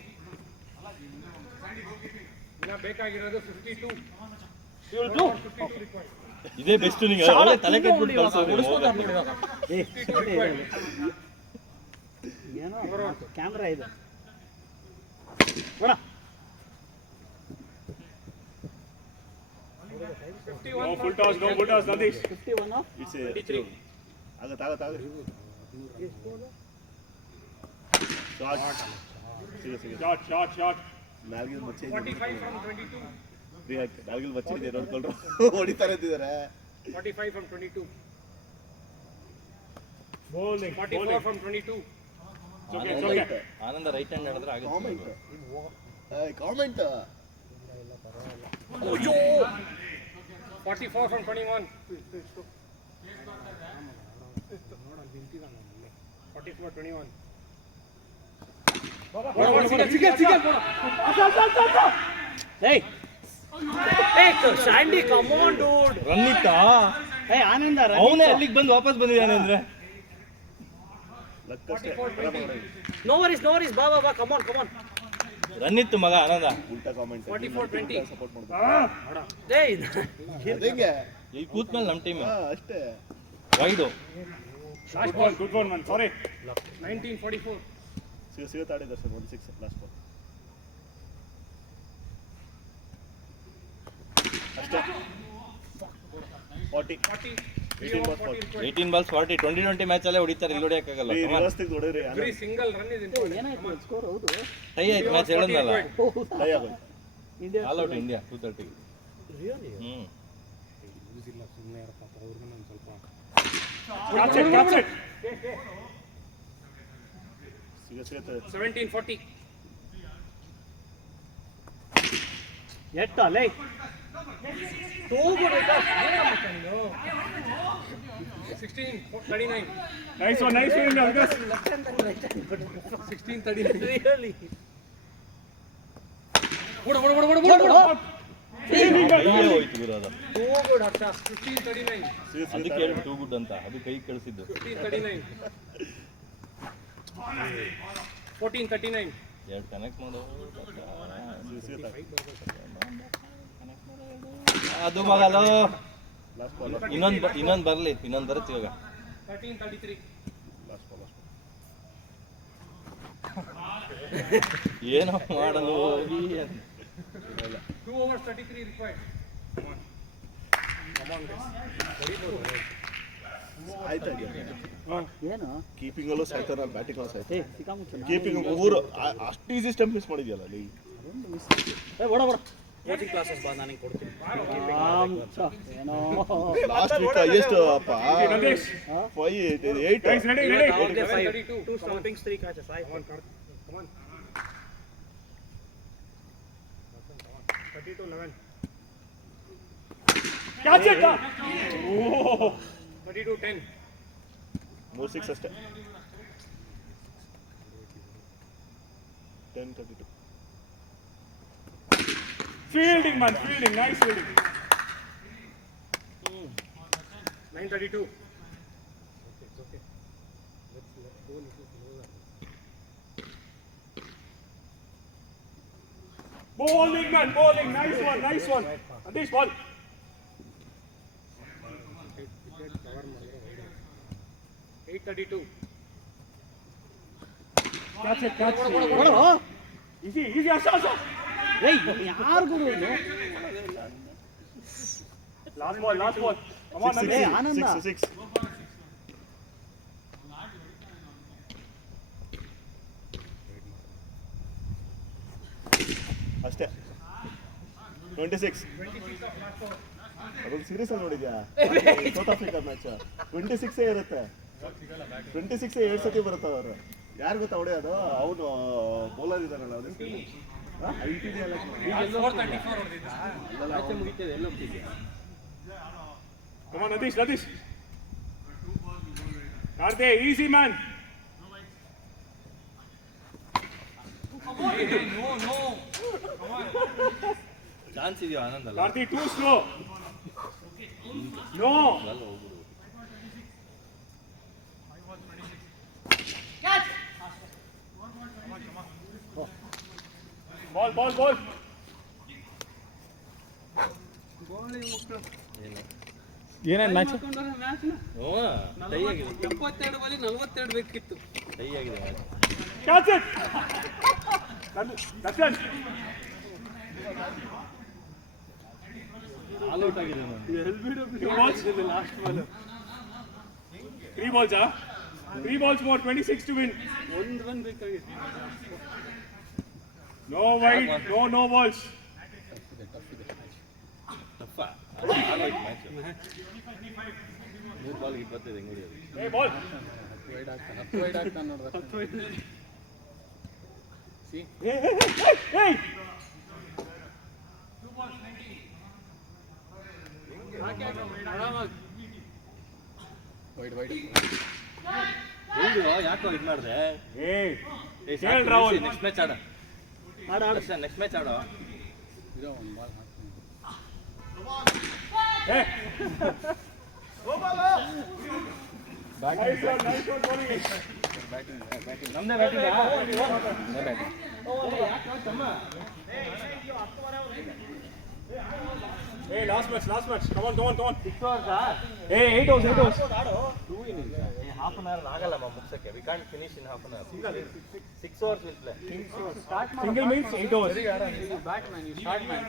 ಇನ್ನ ಬೇಕಾಗಿರೋದು 52. ಇದೇ ಬೆಸ್ಟ್ ನಿಂಗೆ ಅವರೇ ತಲೆ ಕೆಟ್ಬಿಟ್ಟು ಕಳ್ಸೋದು ಏನೋ ಕ್ಯಾಮ್ರಾ ಇದೆ ನೋಡ 51. full toss, no full toss, Nandish. 51 It's a ಆಗತ್ತೆ. Shot. ನಾಲ್ಗಿನ ಮಚ್ಚೆ 45 from 22. ನಾಲ್ಗಿನ ಮಚ್ಚೆ ಇದೆ ನೋಡ್ಕೊಂಡ್ರು ಹೊಡಿತಾರೆ ಅಂತಿದ್ದಾರೆ. 45 from 22. Bowling. 44 from 22. Anand right hand ಆಡಿದ್ರೆ ಆಗುತ್ತೆ comment 44 from 21. 44 21. Hey, Sandy, come on, dude. Run ಇತ್ತಾ Hey, Ananda, ಅವನೇ ಅಲ್ಲಿಗೆ ಬಂದು ವಾಪಸ್ ಬಂದಿದ್ದಾನೆ ಅಂದ್ರೆ ಲಕ್ಕಷ್ಟೇ. No worries, ಬಾ, come on. ರನ್ ಇತ್ತು ಮಗ ಆನಂದ ಉಲ್ಟಾ ಕಾಮೆಂಟ್ 44-20. ಸಪೋರ್ಟ್ ಮಾಡ್ತಾರೆ. Hey, ಅದೇಂಗೆ ಈಗ ಕೂತ್ಮೇಲೆ ನಮ್ಮ ಟೀಮ್ ಅಷ್ಟೇ. Wide Last ball. Good one, man. Sorry. 1944. ಸಿಗತ್ತಾಡಿದ್ದಾರೆ ಸರ್ 1-6 ಲಾಸ್ಟ್ ಬಾಲ್ ಅಷ್ಟೇ. 40 40. 18 balls 40. 18 ಬಾಲ್ಸ್ 40 20-20 ಮ್ಯಾಚ್ ಅಲ್ಲೇ ಹೊಡಿತಾರೆ ಇಲ್ಲಿ ಹೊಡಿಯಕ್ಕಾಗಲ್ಲ ರಿವರ್ಸ್ ತೆಗೆದು ಹೊಡೆದ್ರಿ Every single run is important. ಏನಾಯ್ತು ಸ್ಕೋರ್ ಹೌದು ಟೈ ಆಯ್ತು ಮ್ಯಾಚ್ ಹೇಳೋದಲ್ಲ ಟೈ ಆಗೋಯ್ತು. India all out India 230 hmm Catch it. ಸಿಗುತ್ತೆ 1740. ಎಟ್ಟಲೇ too good 1639. Nice one, Vikas. 1639. Really Good. ಕೈಯೇ ಹೋಯ್ತು ಗುರು ಅದು ಟೂ ಗುಡ್ ಹರ್ಷ 1539. ಅದಕ್ಕೆ ಹೇಳಿ ಟೂ ಗುಡ್ ಅಂತ ಅದು ಕೈ ಕಳಿಸಿದ್ದು 1539. 1439. ಎರಡು ಕನೆಕ್ಟ್ ಮಾಡು ಅದು ಮಗಲು ಲಾಸ್ಟ್ ಬಾಲ್ ಇನ್ನೊಂದು ಬರಲಿ ಇನ್ನೊಂದು ಬರುತ್ತೆ ಇವಾಗ 1333. ಲಾಸ್ಟ್ ಬಾಲ್ ಏನೋ ಮಾಡಲು ಹೋಗಿ 2 overs 33 required. Come on guys. ಆಯ್ತಾ ಏನು ಕೀಪಿಂಗ್ ಅಲ್ಲೂ ಸಾಯ್ತಾರ ಬ್ಯಾಟಿಂಗ್ ಅಲ್ಲೂ ಸಾಯ್ತಾರೆ. ಸಿಕ್ಕಾಮುಚ್ಚು ಕೀಪಿಂಗ್ ಮೂರು ಅಷ್ಟು ಈಸಿ ಸ್ಟಂಪ್ ಮಿಸ್ ಮಾಡಿದ್ಯಲ್ಲ ಅಲ್ಲಿ. ಬಡ ಕೋಚಿಂಗ್ ಕ್ಲಾಸಸ್ ಬಾ ನಾನು ಕೊಡ್ತೀನಿ ಏನೋ ಲಾಸ್ಟ್ ವೀಕ್ ಎಷ್ಟು ಅಪ್ಪ Nandish. 8 Guys, ready. 32. 2 ಸ್ಟಾಂಪಿಂಗ್ಸ್ 3 catches Come on. 32-11. Catch it. 32-10. 3-6 ಅಷ್ಟೇ. 10-32. Fielding, man. Nice fielding. 932. Bowling, man. Nice one. Nandish, ball. 832. Catch it. Easy. Asha. ಏಯ್ ಯಾರು ಗುರು ಇದು Last ball. Come on, 6, Nandish. ಆನಂದ. 6. ಅಷ್ಟೇ 26 ಅದೊಂದು ಸೀರೀಸಲ್ಲಿ ನೋಡಿದ್ಯಾ ಸೌತ್ ಆಫ್ರಿಕಾ ಮ್ಯಾಚ್ 26 ಇರುತ್ತೆ 26 2 ಸತಿ ಬರುತ್ತೆ ಅವರು ಯಾರು ಗೊತ್ತಾ ಹೊಡೆಯೋದು ಅವನು ಬೌಲರ್ ಇದ್ದಾರಲ್ಲ ಅವನು Come on, Natish. Karthi, easy man. Chance ಇದೆಯೋ ಆನಂದ್ ಅಲ್ಲ Karthi, too slow. No. Ball. ಏನೇನು ಮ್ಯಾಚ್ ಟೈ ಆಗಿದೆ 72 ಬಾಲಿ 42 ಬೇಕಿತ್ತು. ಟೈ ಆಗಿದೆ match Catch it. That's it. All out ಆಗಿದೆ ನಾನು 3 balls, huh? 3 balls more, 26 to win. 1 run ಬೇಕಾಗಿತ್ತು. No wide, no balls. Tough all out match 3 ball 25 ಹೆಂಗ್ ಹೊಡೆಯೋದು Hey, ball. Wide ಆಗ್ತಾನೆ ನೋಡಿದ್ರೆ Hey. ವೈಡ್ ಯಾಕೋ ಇದು ಮಾಡಿದೆ Hey. Hey, Rahul. Next match ಆಡ ನೆಕ್ಸ್ಟ್ ಮ್ಯಾಚ್ ಆಡೋ ಇರೋ ಒಂದು ಬಾಲ್ ಹಾಕ್ತೀನಿ Hey. Batting Nice one, bowling. ನಮ್ದೇ batting Hey, last match. Come on. 6 hours Hey, 8 overs. 2 innings half an hour ಆಗಲ್ಲ ಮುಗಿಸಕ್ಕೆ we can't finish in half an hour 6 hours will play Single means 8 overs. Batman you start man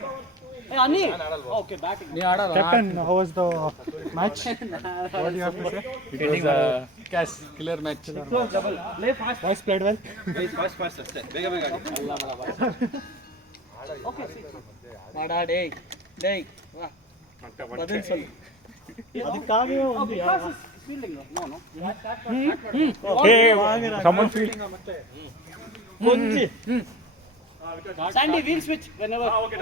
ಅನ್ನಿ ನಾನು ಆಡಲ್ವಾ okay batting ನೀ ಆಡೋದು Captain, how was the match? What do you have to say? It was cash killer match double play fast Boys played well. Fast ಅಷ್ಟೇ ಬೇಗ okay ಮಾಡಾ ಡೇ ವಾ ಬದಲಿಸಲು ಅದಕ್ಕಾಗಿ ಒಂದು fielding no Hey, Someone fielding. ಮುಂಚೆ Sandy will switch whenever okay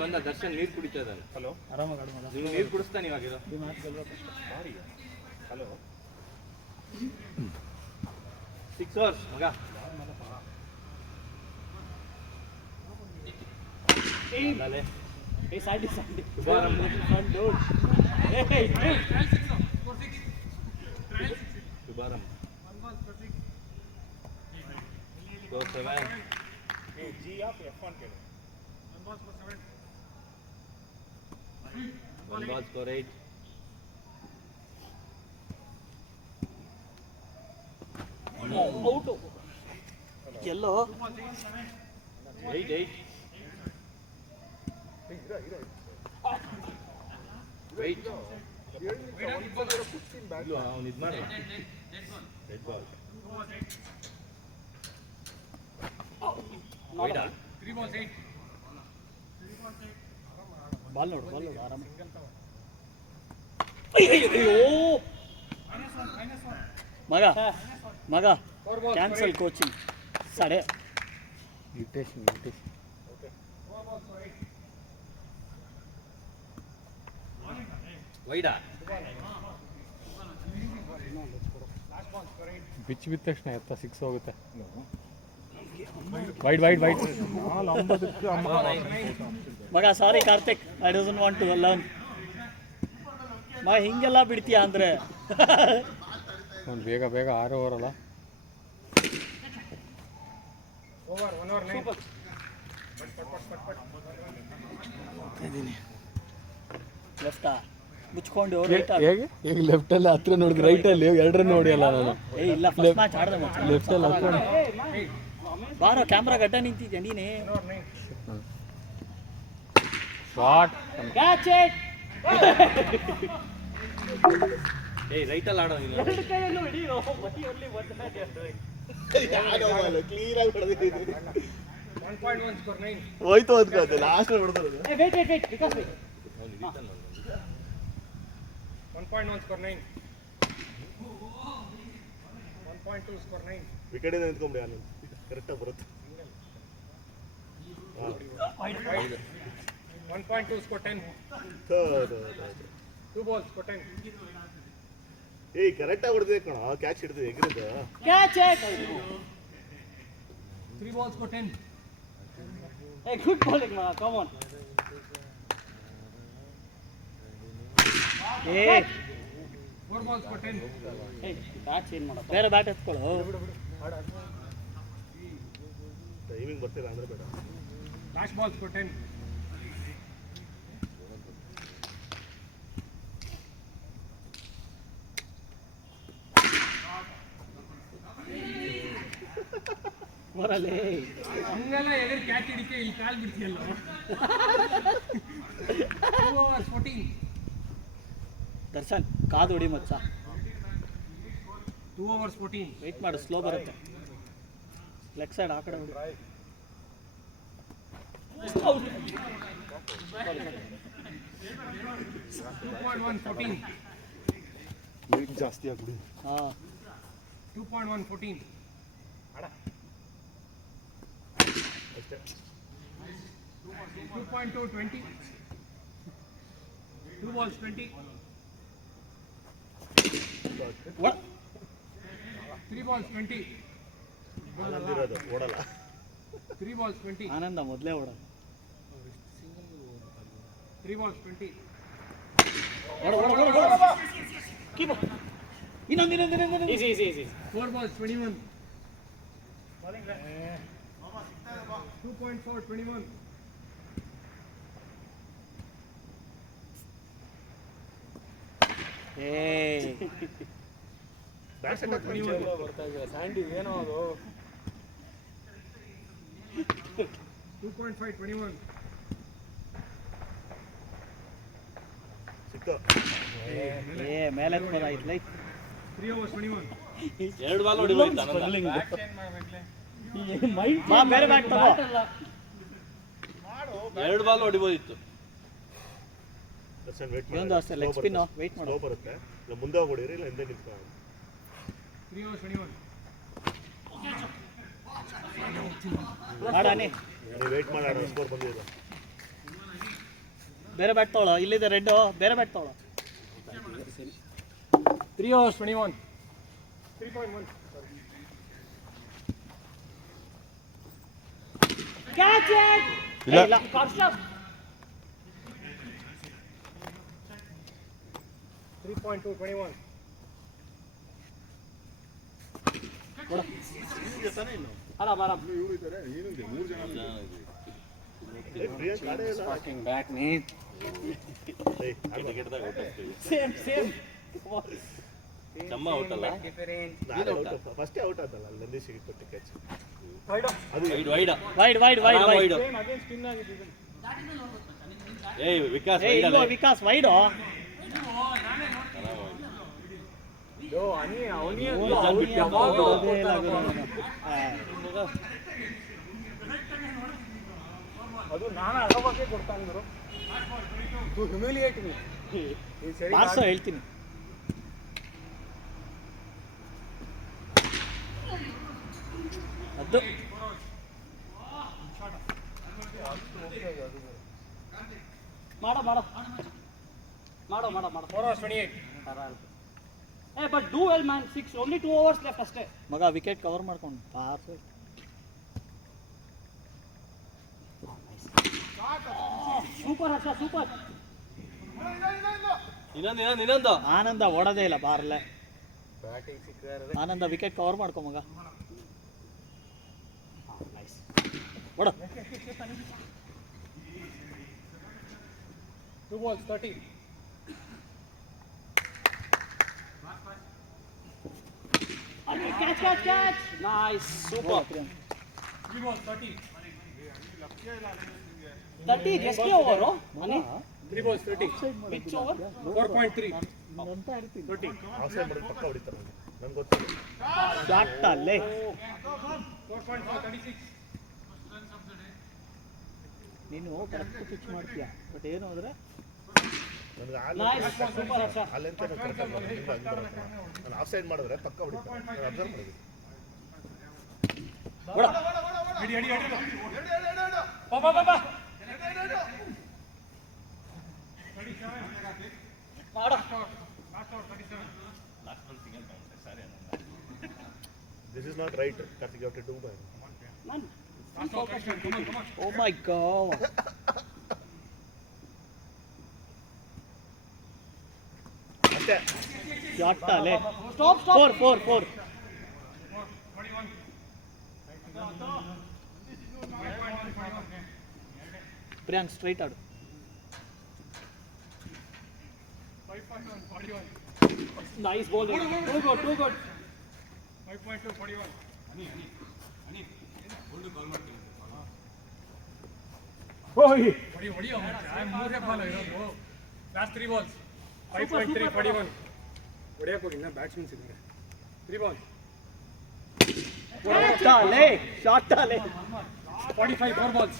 ಬಂದ ದರ್ಶನ್ ನೀರು ಕುಡಿತಾ ಇದ್ದಾನೆ Hello. ನೀವು ನೀರು ಕುಡಿಸ್ತಾನೆ ಇವಾಗಿರೋ Hello. 6 hours ಮಗ ಅಲ್ಲೇ ಏ Sandy ಶುಭಾರಂಭ Go 7 Hey, G up F1 ಕೇಳು. 1 ball score 8 ಔಟ್ ಎಲ್ಲೋ 8 ವೆಯ್ಟ್ ಇಲ್ಲ ಅವನು ಇದು ಮಾಡಿ ರೆಡ್ ಬಾಲ್ ವೈಡಾ ಬಾಲ್ ನೋಡು ಆರಾಮ ಅಯ್ಯೋ ಮಗ ಕ್ಯಾನ್ಸಲ್ ಕೋಚಿಂಗ್ ಸಡೆ ವೈಡಾ ಬಿಚ್ಚಿ ಬಿದ್ದ ತಕ್ಷಣ ಎತ್ತ 6 ಹೋಗುತ್ತೆ ವೈಡ್ ಮಗ sorry Karthik I don't want to learn ಮಗ ಹಿಂಗೆಲ್ಲ ಬಿಡ್ತೀಯ ಅಂದ್ರೆ ಒಂದು ಬೇಗ 6 ಓವರ್ ಅಲ್ಲ ಲೆಫ್ಟಾ ಮುಚ್ಕೊಂಡು ಹೇಗೆ ಈಗ ಲೆಫ್ಟಲ್ಲಿ ಹತ್ರ ನೋಡಿದ್ರೆ ರೈಟಲ್ಲಿ ಎರಡರ ನೋಡಿ ಅಲ್ಲ ನಾನು ಏ ಇಲ್ಲ ಫಸ್ಟ್ ಮ್ಯಾಚ್ ಆಡ್ದೆ ಮಚ್ಚ ಲೆಫ್ಟಲ್ಲಿ ಹತ್ರ ಬಾರೋ ಕ್ಯಾಮ್ರಾ ಗಡ್ಡ ನಿಂತಿದ್ಯಾ ನೀನೇ ಶಾಟ್ ಕ್ಯಾಚ್ ಇಟ್ ಏಯ್ ರೈಟಲ್ಲಿ ಆಡೋ ನೀನು ಎರಡು ಕೈಯಲ್ಲೂ ಹಿಡಿಯೋ ಬರೀ only one hand you're doing. Clean ಆಗಿ ಹೊಡೆದಿದ್ದೀನಿ 1.1 ಸ್ಕೋರ್ 9. ಹೋಯ್ತು ಅಂದ್ಕೊಂಡೆ ಲಾಸ್ಟ್ ಹೊಡೆದ್ರು Hey, wait, because wait. ಅವ್ನು ಹಿಡಿತಾನೆ ನಾನು 1.1 ಸ್ಕೋರ್ 9. 1.2 ಸ್ಕೋರ್ 9. ವಿಕೆಟ್ ಇದೆ ನಿಂತ್ಕೊಂಬಿಡಿ ಆನಂದ್ ಕರೆಕ್ಟಾಗಿ ಬರುತ್ತೆ 1.2 ಸ್ಕೋರ್ 10. 2 balls score 10. ಏಯ್ ಕರೆಕ್ಟಾಗಿ ಹೊಡೆದಿದೆ ಕಣ ಕ್ಯಾಚ್ ಹಿಡಿದು ಎಗಿರಿದ್ದು Catch it. 3 balls score 10. Hey, good bowling, man. Come on. Hey, 4 balls score 10. hey, bat change ಮಾಡು. ಬೇರೆ ಬ್ಯಾಟ್ ಎತ್ಕೊಳ್ಳು. ಟೈಮಿಂಗ್ ಬರ್ತೀರಾ ಅಂದ್ರೆ ಬೇಡ Last ball ಸ್ಕೋರ್ 10. ಬರಲೇ. ಹಂಗೆಲ್ಲ ಎದುರು ಕ್ಯಾಚ್ ಹಿಡಿಕೆ ಈ ಕಾಲ್ ಬಿಡ್ತೀಯಲ್ಲ 2 overs 14. ದರ್ಶನ್ ಕಾದು ಹೊಡಿ ಮಚ್ಚ. 2 overs 14. ವೆಯ್ಟ್ ಮಾಡು, ಸ್ಲೋ ಬರುತ್ತೆ. ಲೆಗ್ ಸೈಡ್ ಆ ಕಡೆ ಹೊಡಿ. 2.1 14. ವೇಟ್ ಜಾಸ್ತಿ ಆಗ್ಬಿಡಿ ಹಾ 2.1 14. 2.2 20. 2 balls 20. 3 balls 20. ಅಂದಿರೋದು ಓಡಲ್ಲ 3 balls 20. ಆನಂದ ಮೊದಲೇ ಓಡ. 3 balls 20. ಇನ್ನೊಂದು. Easy. 4 balls 21. 2.4 21. Hey. Bat set Score 21. Sandy ಏನೋ ಅದು 2.5 21. ಸಿಕ್ತು ಮೇಲೆ ಎತ್ಬೋದಾಯ್ತು ಲೈಕ್. 3 overs 21. 2 ಬಾಲ್ ಹೊಡಿಬೋಯ್ತು ಆನಂದ ಬಾ ಬೇರೆ ಬ್ಯಾಟ್ ತಗೋ. 2 ಬಾಲ್ ಹೊಡಿಬೋದಿತ್ತು ದರ್ಶನ್ ವೇಟ್ ಇನ್ನೊಂದು ಅಷ್ಟೇ ಲೆಗ್ ಸ್ಪಿನ್ ವೆಯ್ಟ್ ಮಾಡು. ಸ್ಲೋ ಬರುತ್ತೆ ಇಲ್ಲ ಮುಂದೆ ಹೋಗ್ಬಿಡಿರಿ ಇಲ್ಲ ಹಿಂದೆ ನಿಂತ್ಕೊಳ್ಳಿ 3 overs 21. ಮಾಡಾನಿ ನೀವು ವೇಟ್ ಮಾಡಿ ಆಡೋ ಸ್ಕೋರ್ ಬಂದಿಲ್ಲ ಬೇರೆ ಬ್ಯಾಟ್ ತಗೊಳ್ಳೋ. ಇಲ್ಲಿದೆ ರೆಡ್, ಬೇರೆ ಬ್ಯಾಟ್ ತಗೊಳ್ಳೋ. 3 overs 21. 3.1. Catch it. ಇಲ್ಲ ಕರ್ಷಪ್. 3.2 21. ಆರಾಮ್ ಪ್ರಿಯಾಂಕ್ ಆಡೇ ಇಲ್ಲ Back me. ಏಯ್ ಆಡ್ಬೇಕು. ಟಿಕೆಟ್ದಾಗ ಔಟ್ ಆಗ್ತೀವಿ ಸೇಮ್. ಚಮ್ಮ ಔಟ್ ಅಲ್ಲ ನಾಳೆ ಔಟ್ ಫಸ್ಟೇ ಔಟ್ ಆದಲ್ಲ ಅಲ್ಲಿ ನಂದೀಶಿಗೆ ಕೊಟ್ಟು ಕ್ಯಾಚ್ ಅದು ವೈಡ್ ವೈಡ್ ವೈಡ್ ಏಯ್ ವಿಕಾಸ್ ವೈಡ್ ಅಲ್ಲ ವಿಕಾಸ್ ವೈಡು. ಅದು ನಾನು ಅಡೋಬಕ್ಕೆ ಕೊಡ್ತಾ ಅಂದರು ಟು ಹ್ಯುಮಿಲಿಯೇಟ್ ಮೀ ಮಾರ್ಸೋ ಹೇಳ್ತೀನಿ. ಅದು ಮಾಡೋ 4 overs 28. ಏ but do well man. 6 only 2 overs left ಅಷ್ಟೇ. ಮಗ ವಿಕೆಟ್ ಕವರ್ ಮಾಡ್ಕೊಂಡು ಪಾರ್ಸು. ಸೂಪರ್ ಹರ್ಷ ಸೂಪರ್. ಇನ್ನೊಂದು ಆನಂದ ಓಡೋದೇ ಇಲ್ಲ ಬಾರ್ಲೆ. ಆನಂದ ವಿಕೆಟ್ ಕವರ್ ಮಾಡ್ಕೊ ಮಗ. ಓಡ 2 balls 30. Catch. Nice. Super. 3 balls 30. 30 ಎಷ್ಟು ಓವರು? 3 balls 30. Which over? 4.3. ಅಂತ ಇರ್ತೀನಿ. ಆಫ್ ಸೈಡ್ ಮಾಡಿದ್ರೆ ಪಕ್ಕ ಹೊಡಿತಾರೆ ನಂಗೆ ಗೊತ್ತಿಲ್ಲ. ಶಾಟ್ ಅಲ್ಲೇ. 4.4 ನೀನು ಕರೆಕ್ಟ್ ಪಿಚ್ ಮಾಡ್ತೀಯ, ಬಟ್ ಏನು ಅಂದರೆ ನನಗೆ ಸೂಪರ್ ಹರ್ಷ. ಅಲ್ಲೆಂತ ನಾನು ಆಫ್ ಸೈಡ್ ಮಾಡಿದ್ರೆ ಪಕ್ಕ ಹೊಡಿತಾರೆ, ನಾನು ಅಬ್ಸರ್ವ್ ಮಾಡಿದ್ದೀನಿ. This is not right, Karthik. You have to do by. Man, oh my God. ಅಷ್ಟೇ. ಶಾಟ್ ಅಲ್ಲೇ. ಸ್ಟಾಪ್ 4. ಪ್ರಿಯಾಂಕ್ ಸ್ಟ್ರೈಟ್ ಆಡು. 5.1 ನೈಸ್ ಬಾಲ್. Too good. 5.2 41. ಹೊಡಿ ಮೂರೇ ಬಾಲ್ ಇರೋದು. Last 3 balls. 5.3 41. ಹೊಡಿಯಕ್ಕೆ ಹೋಗಿ ಇನ್ನ ಬ್ಯಾಟ್ಸ್ಮನ್ಸ್ ಇದ್ದಾರೆ. 3 balls. ಶಾಟ್ ಅಲ್ಲೇ. 45 4 balls.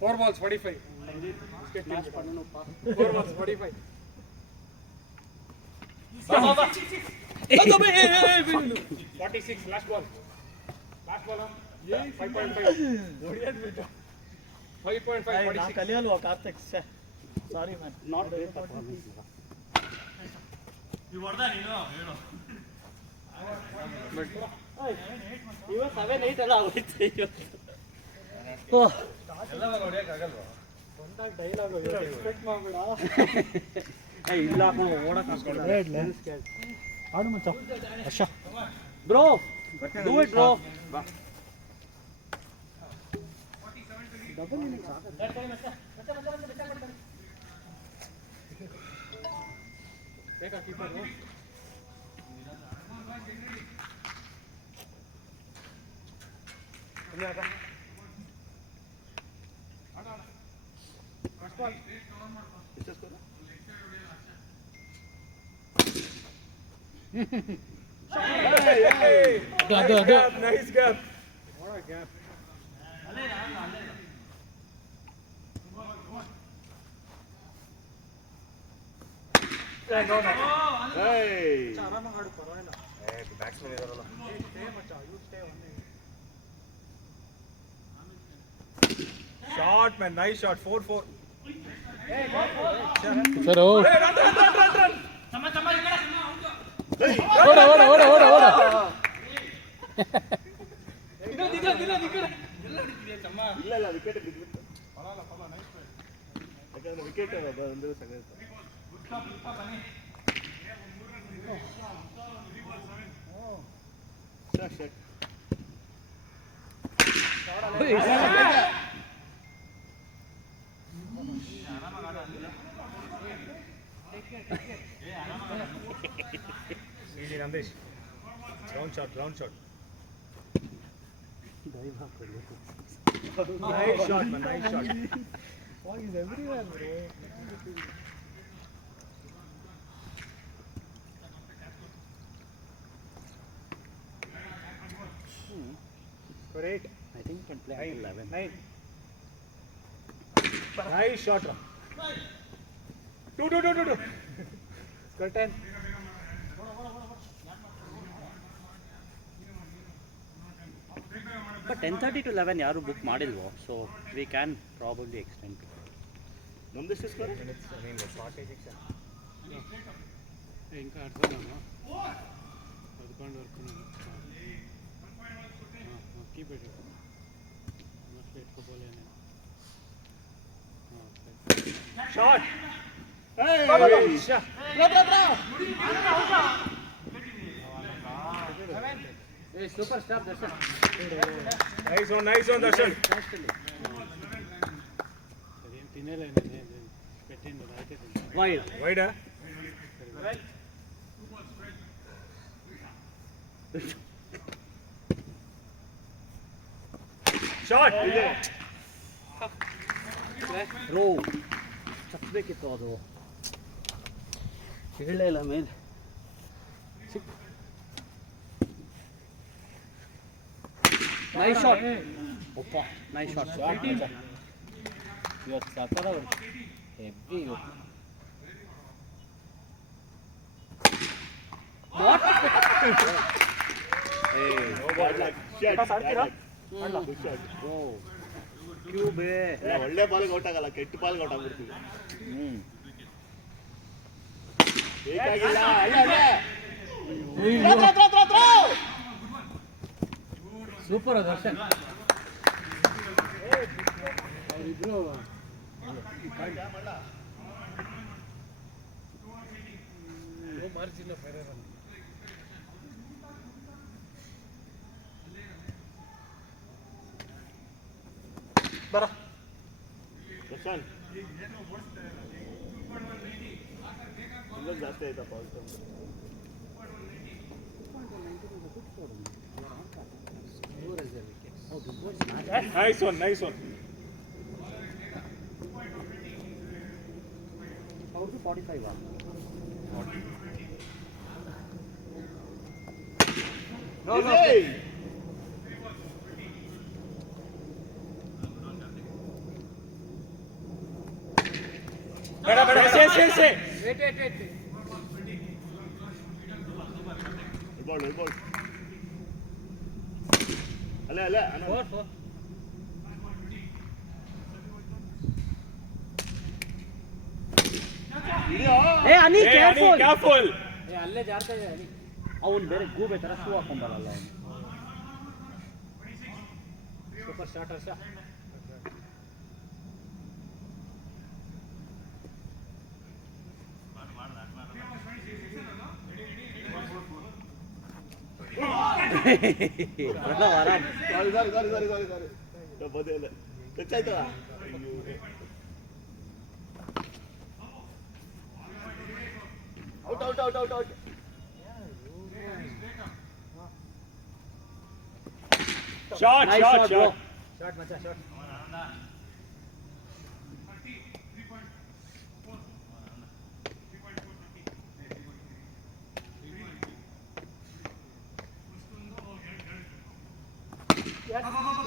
4 balls 45. Match பண்ணணும்ப்பா. 4 balls 45. 46 last ball. 5.5. 5.5 ನಾ 46. ಕಲಿಯಲ್ವಾ Karthik? Sorry man, not great performance. ಇವಾಗ 7-8 ಎಲ್ಲ ಆಗೋಯ್ತು. ಇಲ್ಲ ಓಡಕ್ಕೆ ಆಡು ಮಚ್ಚ. Harsha bro, do it bro. Double innings ಬೇಕಾ ಕೀಪರ್? ಅದು Nice gap. What a gap. Hey. ಆರಾಮಾಗಿ ಆಡು, ಪರವಾಗಿಲ್ಲ. ಬ್ಯಾಟ್ಸ್ಮನ್ ಇದಾರಲ್ಲ. Stay ಮಚ್ಚ, you stay only. Shot, man. Nice shot. 4-4. Sir Run. ಓಡ ಇಲ್ಲ ವಿಕೆಟ್ ಬಿದ್ದುಬಿಟ್ಟು. ಯಾಕಂದ್ರೆ ವಿಕೆಟ್ ಬಂದ್ರೆ ಸಗೈತೆ. Shot. Easy, Nandesh. Ground shot. Nice shot, man. Nice shot. is everywhere, bro. For 8. I think can play until 11. 9. Nice shot, Ram. 2. Score 10. But 10:30 to 11 ಯಾರು book ಮಾಡಿಲ್ವೋ, so we can probably extend. ನಮ್ದೆಷ್ಟು score? ఇంకా అర్థమా 11 వరకు keep it must ఎట్టుకోబోలే నేను Shot. Hey. Hey, super stop Darshan. Nice one, Darshan. అదేం తినేలేను పెట్టింది అయితే Wide. Wide, huh? Shot. ರೋ ಚಪ್ಪಬೇಕಿತ್ತು ಅದು. ಹೇಳಲೇ ಇಲ್ಲ ಮೇಲೆ ನೈಸ್ ಶಾಟ್ ಒಪ್ಪ ನೈಸ್ ಶಾಟ್ ಶಾಟ್ ಇವತ್ತು ಸಕ್ಕದ ಹೆವಿ ಇವತ್ತು ಒಳ್ಳೆ ಬಾಲ್ಗೆ ಔಟ್ ಆಗಲ್ಲ, ಕೆಟ್ಟ ಬಾಲ್ಗೆ ಔಟ್ ಆಗ್ಬಿಡ್ತೀವಿ. ಬೇಕಾಗಿಲ್ಲ. Super Darshan. Margin of error ಅಂತ. ಬರ ದರ್ಶನ್ ಇನ್ನೊಂದು ಜಾಸ್ತಿ ಆಯ್ತಪ್ಪ. Nice one, nice one. ಅವ್ರದ್ದು 45 Better, better. Say. Wait. Ball. ಅಲ್ಲ Four. ಏ ಅನಿ Hey, Ani, careful. ಅಲ್ಲೇ ಜಾರ್ತಾ ಇದೆ ಅಲ್ಲಿ. ಅವನು ಬೇರೆ ಗೂಬೆ ತರ ಶೂ ಹಾಕೊಂಬರಲ್ಲ ಅವನು. ಸೂಪರ್ ಶಾಟ್ ಹರ್ಷ. ಸಾರಿ ಬದಿಯಲ್ಲ ಟಚ್ ಆಯ್ತಲ್ಲ. ಔಟ್. Shot. ಶಾಟ್ ಮಚ್ಚ shot.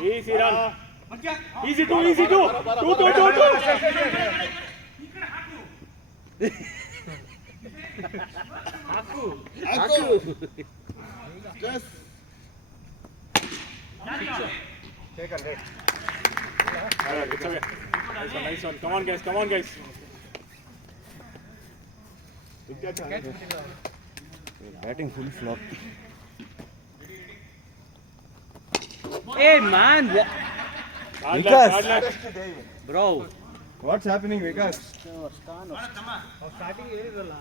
Easy run. Easy two. Two. ಹಾಕು. Just Alright, it's okay. Nice one. Come on, guys. Batting full flop. Hey man, Hard Vikas. luck. bro. What's happening, Vikas? Starting ಹೇಳಿದ್ರಲ್ಲ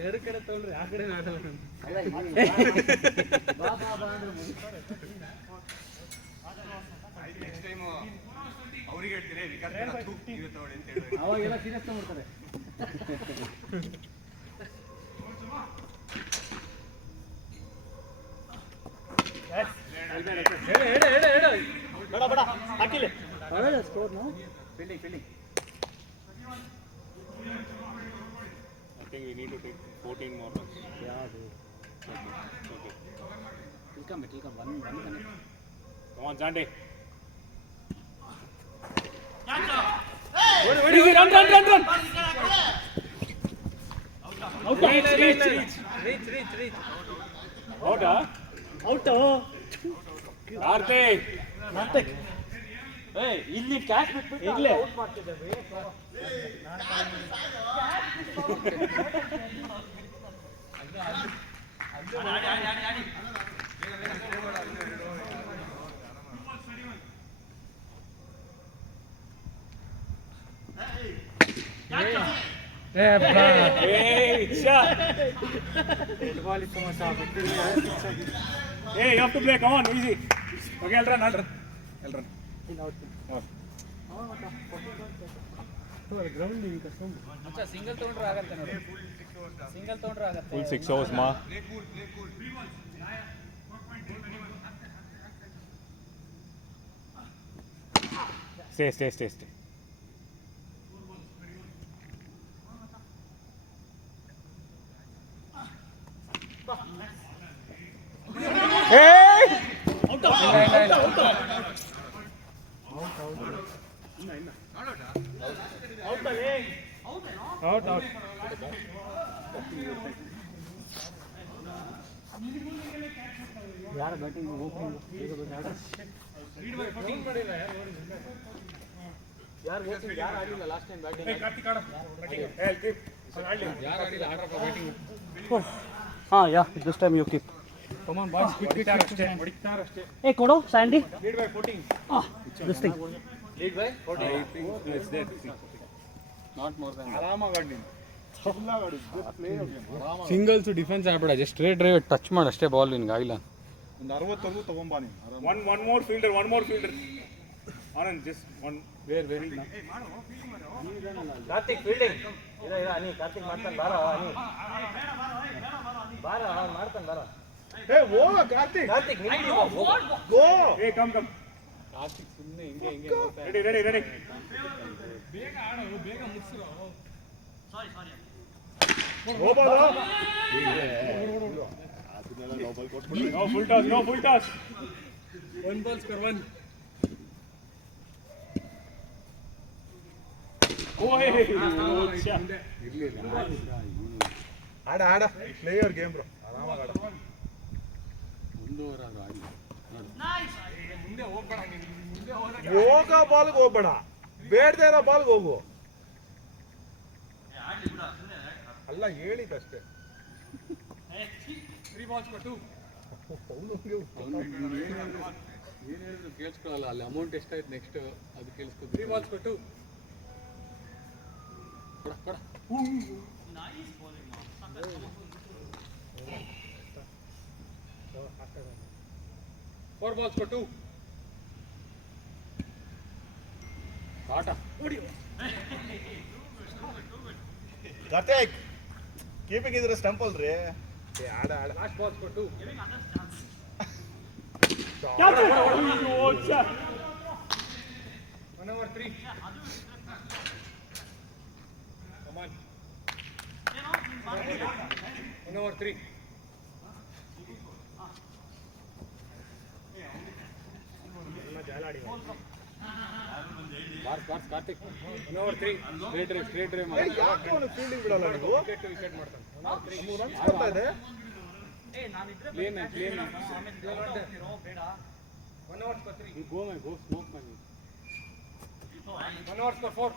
ಎರಡು ಕಡೆ ತಗೊಂಡ್ರೆ ಆ ಕಡೆ ಆಡಲ್ಲ ಅವಾಗೆಲ್ಲ ಸೀರಿಯಸ್ ತಗೊಳ್ತಾರೆ. ಬೇಡ ಹಾಕಿಲ್ಲ. ಸ್ಕೋರ್ ನಾವು fielding I think we need to take 14 more runs. ಯಾವುದು Okay. ತಿಳ್ಕೊಂಬೆ one connect. Come on, Zande. Easy, run. Reach Out, huh? Out Karthik. ಮತ್ತೆ ಇಲ್ಲಿ ಕ್ಯಾಚ್ ಬಿಟ್ಬಿಟ್ಟು ಇಲ್ಲೇ ಔಟ್ ಮಾಡ್ತಿದ್ದೇವೆ. Hey, shot. Hey, you have to play. Come on, easy. Okay, I'll run. Single ತಗೊಂಡ್ರೆ ಆಗತ್ತೆ ನೋಡಿ. Full 6 overs, ma. Stay. Out out ಯಾರು batting opening ಯಾರು ಓಪನಿಂಗ್ ಯಾರು ಆಡಿಲ್ಲ ಲಾಸ್ಟ್ ಟೈಮ್ ಬ್ಯಾಟಿಂಗ್ ಕಾರ್ತಿಕ್ ಆಡ ಯಾರು ಆಡಿಲ್ಲ ಆಡ್ರಪ್ಪ ಬ್ಯಾಟಿಂಗ್ ಹಾಂ yeah this time you keep come on boys ಹೊಡಿತಾರಷ್ಟೇ ಹೊಡಿತಾರಷ್ಟೇ ಏ ಕೊಡು Sandy lead by 14 this thing lead by not more than ಆರಾಮಾಗಿ ಆಡಿ ನೀನು ಚೆನ್ನಾಗಿ ಆಡಿ ಪ್ಲೇ ಸಿಂಗಲ್ಸ್ ಡಿಫೆನ್ಸ್ ಆಡ್ಬೇಡ ಜಸ್ಟ್ ಸ್ಟ್ರೇಟ್ ಡ್ರೈವ್ ಟಚ್ ಮಾಡು ಅಷ್ಟೇ ಬಾಲ್ ನಿನ್ಗೆ ಆಗಿಲ್ಲ ಒಂದು 60 ತಗೊಂಬಾ ನೀನು ಆರಾಮ One more fielder. Anand, just one. Where Karthik fielding ಇಲ್ಲ ಅನಿ ಕಾರ್ತಿಕ್ ಮಾಡ್ತಾನೆ ಬಾರ ಅನಿ ಬಾರ ಅವ್ನು ಮಾಡ್ತಾನೆ ಬಾರ ಏ ಓ ಕಾರ್ತಿಕ್ ಕಾರ್ತಿಕ್ ನಿಂಗೆ ಗೋ Hey, come. ಕಾರ್ತಿಕ್ ಸುಮ್ಮನೆ ಹಿಂಗೆ Ready. ಗೋ ಬಾಲ No full toss. One ball score 1 Oh, hey. ಆಡ ಪ್ಲೇಯರ್ ಗೇಮ್ ಬ್ರೋ ಆರಾಮಾಗಿ ಆಡ ಒಂದು ಓವರ್ ಆದ್ರೂ ಆಡಿ ಮುಂದೆ ಹೋಗ್ಬೇಡ ನೀನು ಮುಂದೆ ಹೋದಾಗ ಹೋಗೋ ಬಾಲ್ಗೆ ಹೋಗ್ಬೇಡ ಬೇಡದೇ ಇರೋ ಬಾಲ್ಗೆ ಹೋಗು ಅಲ್ಲ ಹೇಳಿದ್ದಷ್ಟೇ 3 balls for 2 ಏನು ಹೇಳಿದ್ರು ಕೇಳಿಸ್ಕೊಳ್ಳಲ್ಲ ಅಲ್ಲಿ ಅಮೌಂಟ್ ಎಷ್ಟಾಯ್ತು ನೆಕ್ಸ್ಟ್ ಅದು ಕೇಳಿಸ್ಕೊತೀವಿ 3 balls for 2 ಕೊಡ 4 balls for 2 ಆಟ ಕಾರ್ತಿಕ್ ಕೀಪಿಂಗ್ ಇದ್ರೆ ಸ್ಟಂಪ್ ಅಲ್ರಿ ಆಡ last balls for 2 1 over 3 come on 1 over 3 bars Karthik 1 over 3 straight drive ಮಾಡಿ ಯಾಕೆ ಅವನು ಫೀಲ್ಡಿಂಗ್ ಬಿಡಲ್ಲ ನೀವು ವಿಕೆಟ್ ಮಾಡ್ತಾನೆ 3 ರನ್ಸ್ ಕೊಡ್ತಾ ಇದೆ plain 1 over for 3 go smoke ಮಾಡಿ 1 over for 4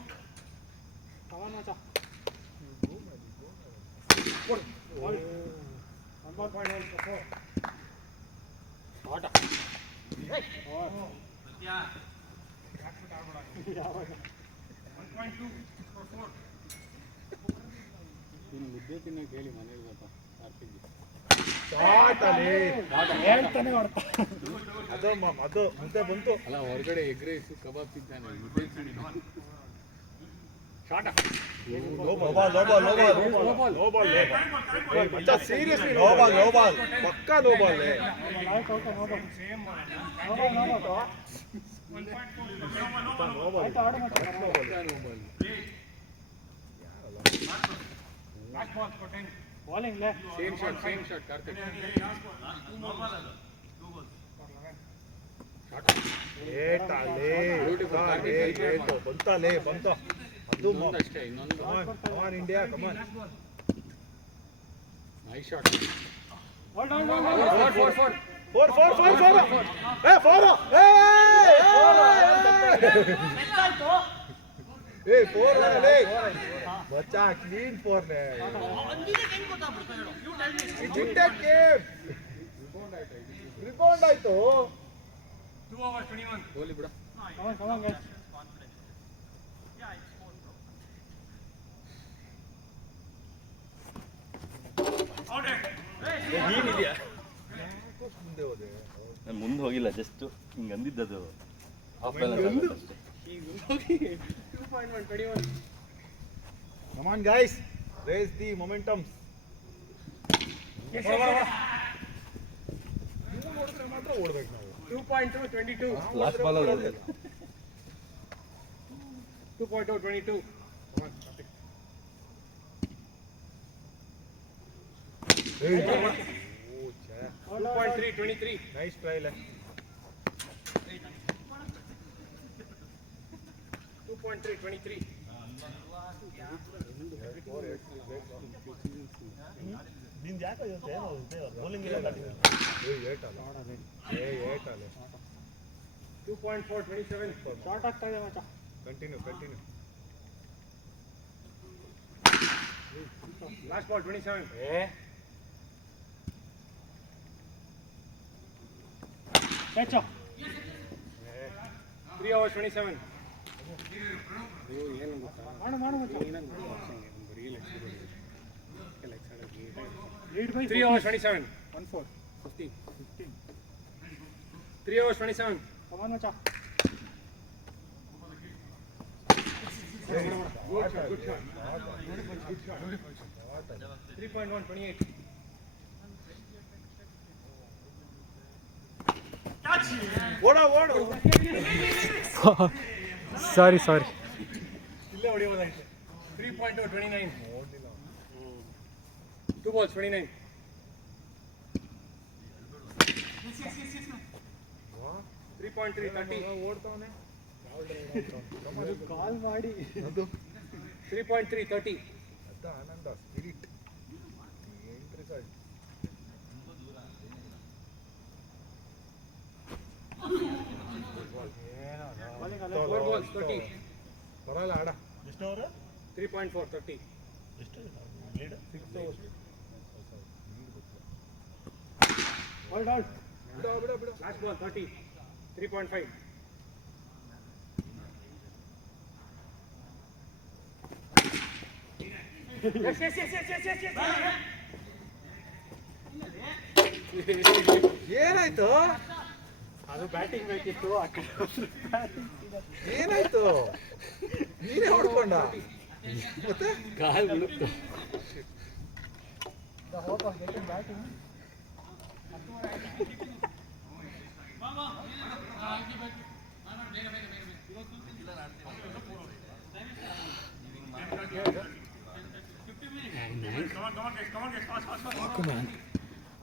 ಕಮಾನ್ ಮಚ್ಚ 1 ball point 1 for 4 ಆಟ 1.2 for 4 ನೀನು ಮುದ್ದೆ ತಿನ್ನಕ್ಕೆ ಹೇಳಿ ಮನೇಲಿ ಗೊತ್ತಾ ಕಾರ್ತಿಕ್ ಹೇಳ್ತಾನೆ ಮಾಡ್ತಾ ಅದು ಮುದ್ದೆ ಬಂತು ಅಲ್ಲ ಹೊರಗಡೆ ಎಗ್ ರೈಸ್ ಕಬಾಬ್ ತಿಂತಾನೆ ಮುದ್ದೆ ತಿಂತಾನೆ ಲೋ ಬಾಲ್ ಮಚ್ಚ ಸೀರಿಯಸ್ಲಿ ಲೋ ಬಾಲ್ ಪಕ್ಕಾ low ball last ball for 10 bowling same shot Karthik ಬಂತ ಅದು ಇನ್ನೊಂದು ಅಷ್ಟೇ ಇನ್ನೊಂದು come on India come on nice shot 4 ಬಚ್ಚಾ ಕ್ಲೀನ್ ಫೋರ್ ರಿಬೌಂಡ್ ಆಯ್ತು 2 over 21 ಗೋಲಿ ಬಿಡ ಮುಂದೆ ಹೋದೆ ನಾನು ಮುಂದೆ ಹೋಗಿಲ್ಲ ಜಸ್ಟ್ ಹಿಂಗೆ ಅಂದಿದ್ದದು half Come on guys, raise the momentum. ಮಾತ್ರ ಓಡ್ಬೇಕು ನಾವು 2.2 22 ಲಾಸ್ಟ್ ಬಾಲ್ 2.2 22 ಏಯ್ 2.3, 23. Nice try, leh. 2.3, 23. ನಿಂದು ಯಾಕೋ ಇವತ್ತು ಬೌಲಿಂಗ್ ಇಲ್ಲ ಬ್ಯಾಟಿಂಗ್ 2.4, 27. ಶಾರ್ಟ್ ಆಗ್ತಾ ಇದೆ ಮಚ್ಚ. Continue. Last ball, 27. Catch. 3 hours, 27. ಮಾಡು ಮಚ್ಚ. 3 hours, 27. 15. 3 hours, 27. ಕಮಾನ್ ಮಚ್ಚ. Good shot. 3.1, 28. Sorry. ಇಲ್ಲೇ ಹೊಡೆಯೋದಾಯ್ತು. 3.2, 29. 2 balls, 29. Three point three, 30. ಕಾಲ್ ಮಾಡಿ 3.3, 30. ಆನಂದ ಸ್ಪಿರಿಟ್ Four balls, 30. ಬರಲ್ಲ ಆಡ ಎಷ್ಟು ಅವರು 3.4, 30. ಎಷ್ಟು ಲೀಡ್ 6 hours. Hold out. ಬಿಡ Last ball, 30. 3.5. ಏನಾಯ್ತು ಅದು ಬ್ಯಾಟಿಂಗ್ ಬೇಕಿತ್ತು. ಏನಾಯ್ತು ನೀನೇ ಹೊಡ್ಕೊಂಡ ಮತ್ತೆ ಕಾಲ್ ಬಿಡುತ್ತೆ.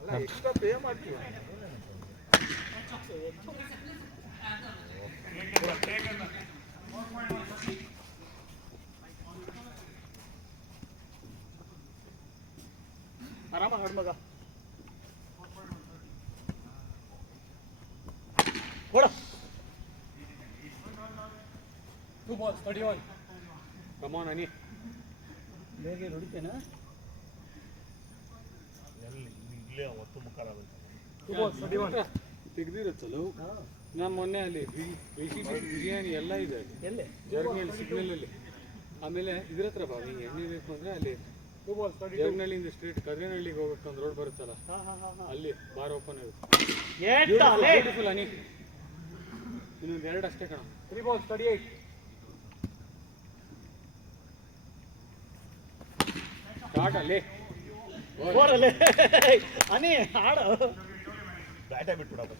ಅಲ್ಲ ಎಕ್ಸ್ಟ್ರಾ ಪೇ ಮಾಡ್ತೀವಿ ಆರಾಮ ಹಾಡು ಮಗ. ಕೊಡ. 2 balls, 31. Come on, Ani. ಬೇಗ ಹೊಡಿತೇನಾ? ಇಲ್ಲೇ ಒತ್ತು ಮುಖಾರ 2 balls, 31. ತೆಗ್ದಿರೋ ಚಲೋ. ನಾನು ಮೊನ್ನೆ ಅಲ್ಲಿ ಬಿರಿಯಾನಿ ಎಲ್ಲ ಇದೆ ಅಲ್ಲಿ. ಎಲ್ಲಿ? ಜರ್ನಿಯಲ್ಲಿ ಸಿಗ್ನಲ್ ಅಲ್ಲಿ. ಆಮೇಲೆ ಇದ್ರ ಹತ್ರ ಬಾ, ನಿಂಗೆ ಎಣ್ಣೆ ಬೇಕು ಅಂದ್ರೆ ಅಲ್ಲಿ 2 balls, 32. ಜರ್ನಳ್ಳಿಯಿಂದ ಸ್ಟ್ರೀಟ್ ಕದ್ರೇನಹಳ್ಳಿಗೆ ಹೋಗಕ್ಕೆ ಒಂದು ರೋಡ್ ಬರುತ್ತಲ್ಲ, ಅಲ್ಲಿ ಬಾರ್ ಓಪನ್ ಇರುತ್ತೆ. ಬ್ಯೂಟಿಫುಲ್ ಅನಿ. ಇನ್ನೊಂದು 2 ಅಷ್ಟೇ ಕಣ. 3 balls, 38. ಸ್ಟಾರ್ಟ್ ಅಲ್ಲಿ ಬೋರಲ್ಲೇ ಅನಿ ಹಾಡು. ಬ್ಯಾಟೇ ಬಿಟ್ಬಿಡಪ್ಪ.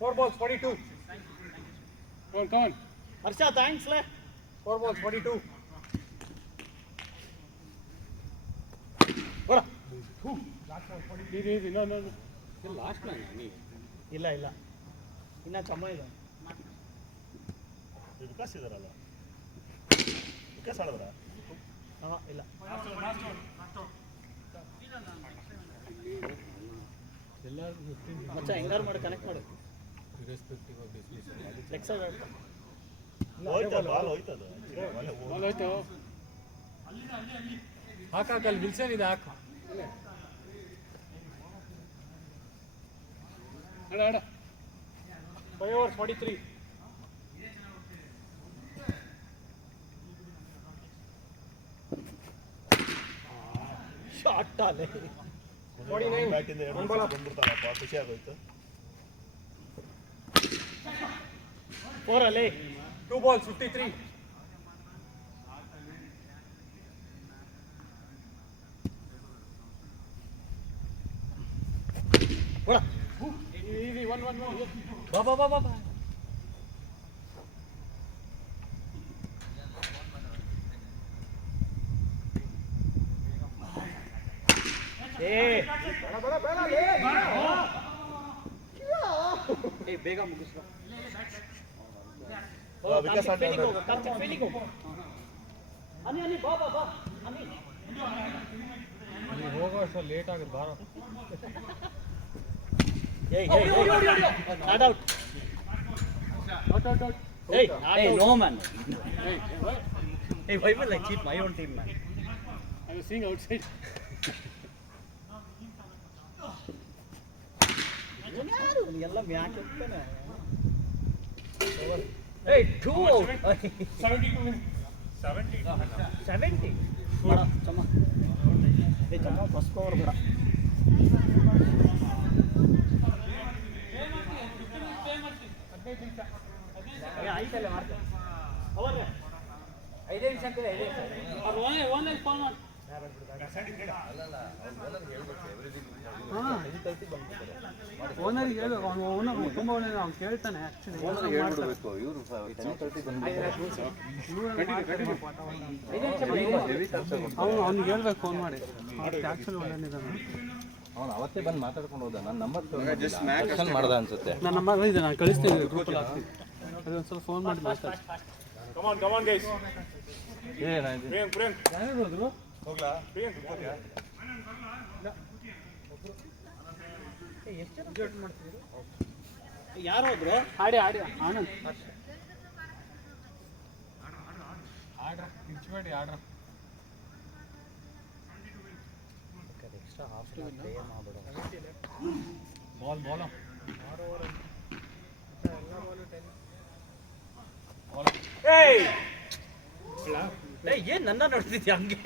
4 balls, 42. Come on. Harsha thanks ಲೇ. 4 balls, 42. ಕೊಡ. ಇದು no. ಲಾಸ್ಟ್ ನಾನು ನೀ ಇಲ್ಲ ಇನ್ನ ಕಮ್ಮ ಇದೆ. ವಿಕಾಸ್ ಇದಾರಲ್ಲ, ವಿಕಾಸ್ ಆಡಿದ್ರ ಇಲ್ಲ ಮಚ್ಚ ಹೆಂಗಾರು ಮಾಡಿ ಕನೆಕ್ಟ್ ಮಾಡು. ಲೆಗ್ ಸೈಡ್ ಬಾಲ್ ಹೋಯ್ತದ ಬಾಲ್ ಹೋಯ್ತು. ಹಾಕಲ್ಲಿ ವಿಲ್ಸನ್ ಇದೆ, ಹಾಕು. ಆಡ 5 overs, 43. ಶಾರ್ಟ್ ಅಲ್ಲೇ. 49. ಬ್ಯಾಟಿಂದ 2 ಬಾಲ್ ಬಂದ್ಬಿಡ್ತಾರಪ್ಪ, ಖುಷಿ ಆಗೋಯ್ತು. 4 ಅಲ್ಲೇ. 2 balls, 53. ಕೊಡ. Easy, 1. ಬಾ. ಏ ಬೇಡ ಬೇಗ ಮುಗಿಸ್ರು. ವಿಕಾಸ್ ಆಟ ಫೀಲ್ಡಿಂಗ್ ಹೋಗು, ಕಾರ್ತಿಕ್ ಫೀಲ್ಡಿಂಗ್ ಹೋಗು. ಅನಿ ಬಾ ಅನಿ. ನೀವು ಹೋಗೋ ಅಷ್ಟು ಲೇಟ್ ಆಗುತ್ತೆ ಬಾರೋ. Not out. Hey, no man. Hey, why will I cheat my own team, man? I was seeing outside. ಯಾರು ಎಲ್ಲ ಮ್ಯಾಚ್ ಹೋಗ್ತಾನೆ. Hey, 2 out. 70. ಬೇಡ ಚಮ್ಮ. ಚಮ್ಮ ಫಸ್ಟ್ ಓವರ್ ಬೇಡ. ಆಯ್ತಲ್ಲ ಮಾಡ್ತಾರೆ. ಅವರೇ 5 ನಿಮಿಷ ಅಂತಿಲ್ಲ 5 ನಿಮಿಷ. ಅವ್ರು ಓನರ್ ಫೋನ್ ಮಾಡಿ. ಓನರಿಗೆ ಹೇಳ್ಬೇಕು, ಅವ್ನು ಓನರ್ ತುಂಬ ಒಳ್ಳೆ ಅವ್ನು ಕೇಳ್ತಾನೆ ಆ್ಯಕ್ಚುಲಿ. ಅವ್ನಿಗೆ ಹೇಳ್ಬೇಕು ಫೋನ್ ಮಾಡಿ, ಆ್ಯಕ್ಚುಲಿ ಒಳ್ಳೆಯದಾನೆ. ಅವನು ಅವತ್ತೇ ಬಂದು ಮಾತಾಡ್ಕೊಂಡು ಹೋದ. ನನ್ನ ನಂಬರ್ ಮಾಡ್ದ ಅನ್ಸುತ್ತೆ. ನನ್ನ ನಂಬರ್ ಇದೆ, ನಾನು ಕಳಿಸ್ತೀನಿ ಗ್ರೂಪಲ್ಲಿ ಹಾಕ್ತೀನಿ. ಅದೊಂದು ಸ್ವಲ್ಪ ಫೋನ್ ಮಾಡಿ ಮಾತಾಡಿ. Come on, guys. Priyank. ಯಾರು ಹೋದ್ರು? ಹೋಗ್ಲಾ? Priyank. ಯಾರು ಹೋದ್ರು? ಆಡಿ ಆನಂದ್ ಆಡ್ರ ಕಿರ್ಚಬೇಡಿ ಆಡ್ರ. ಎಕ್ಸ್ಟ್ರಾ ಹಾಫ್ ಪ್ಲೇ ಮಾಡ್ಬಿಡು. ಬಾಲ್ ಏನ್ ನನ್ನ ನೋಡ್ತಿದ್ಯಾ ಹಂಗೆ?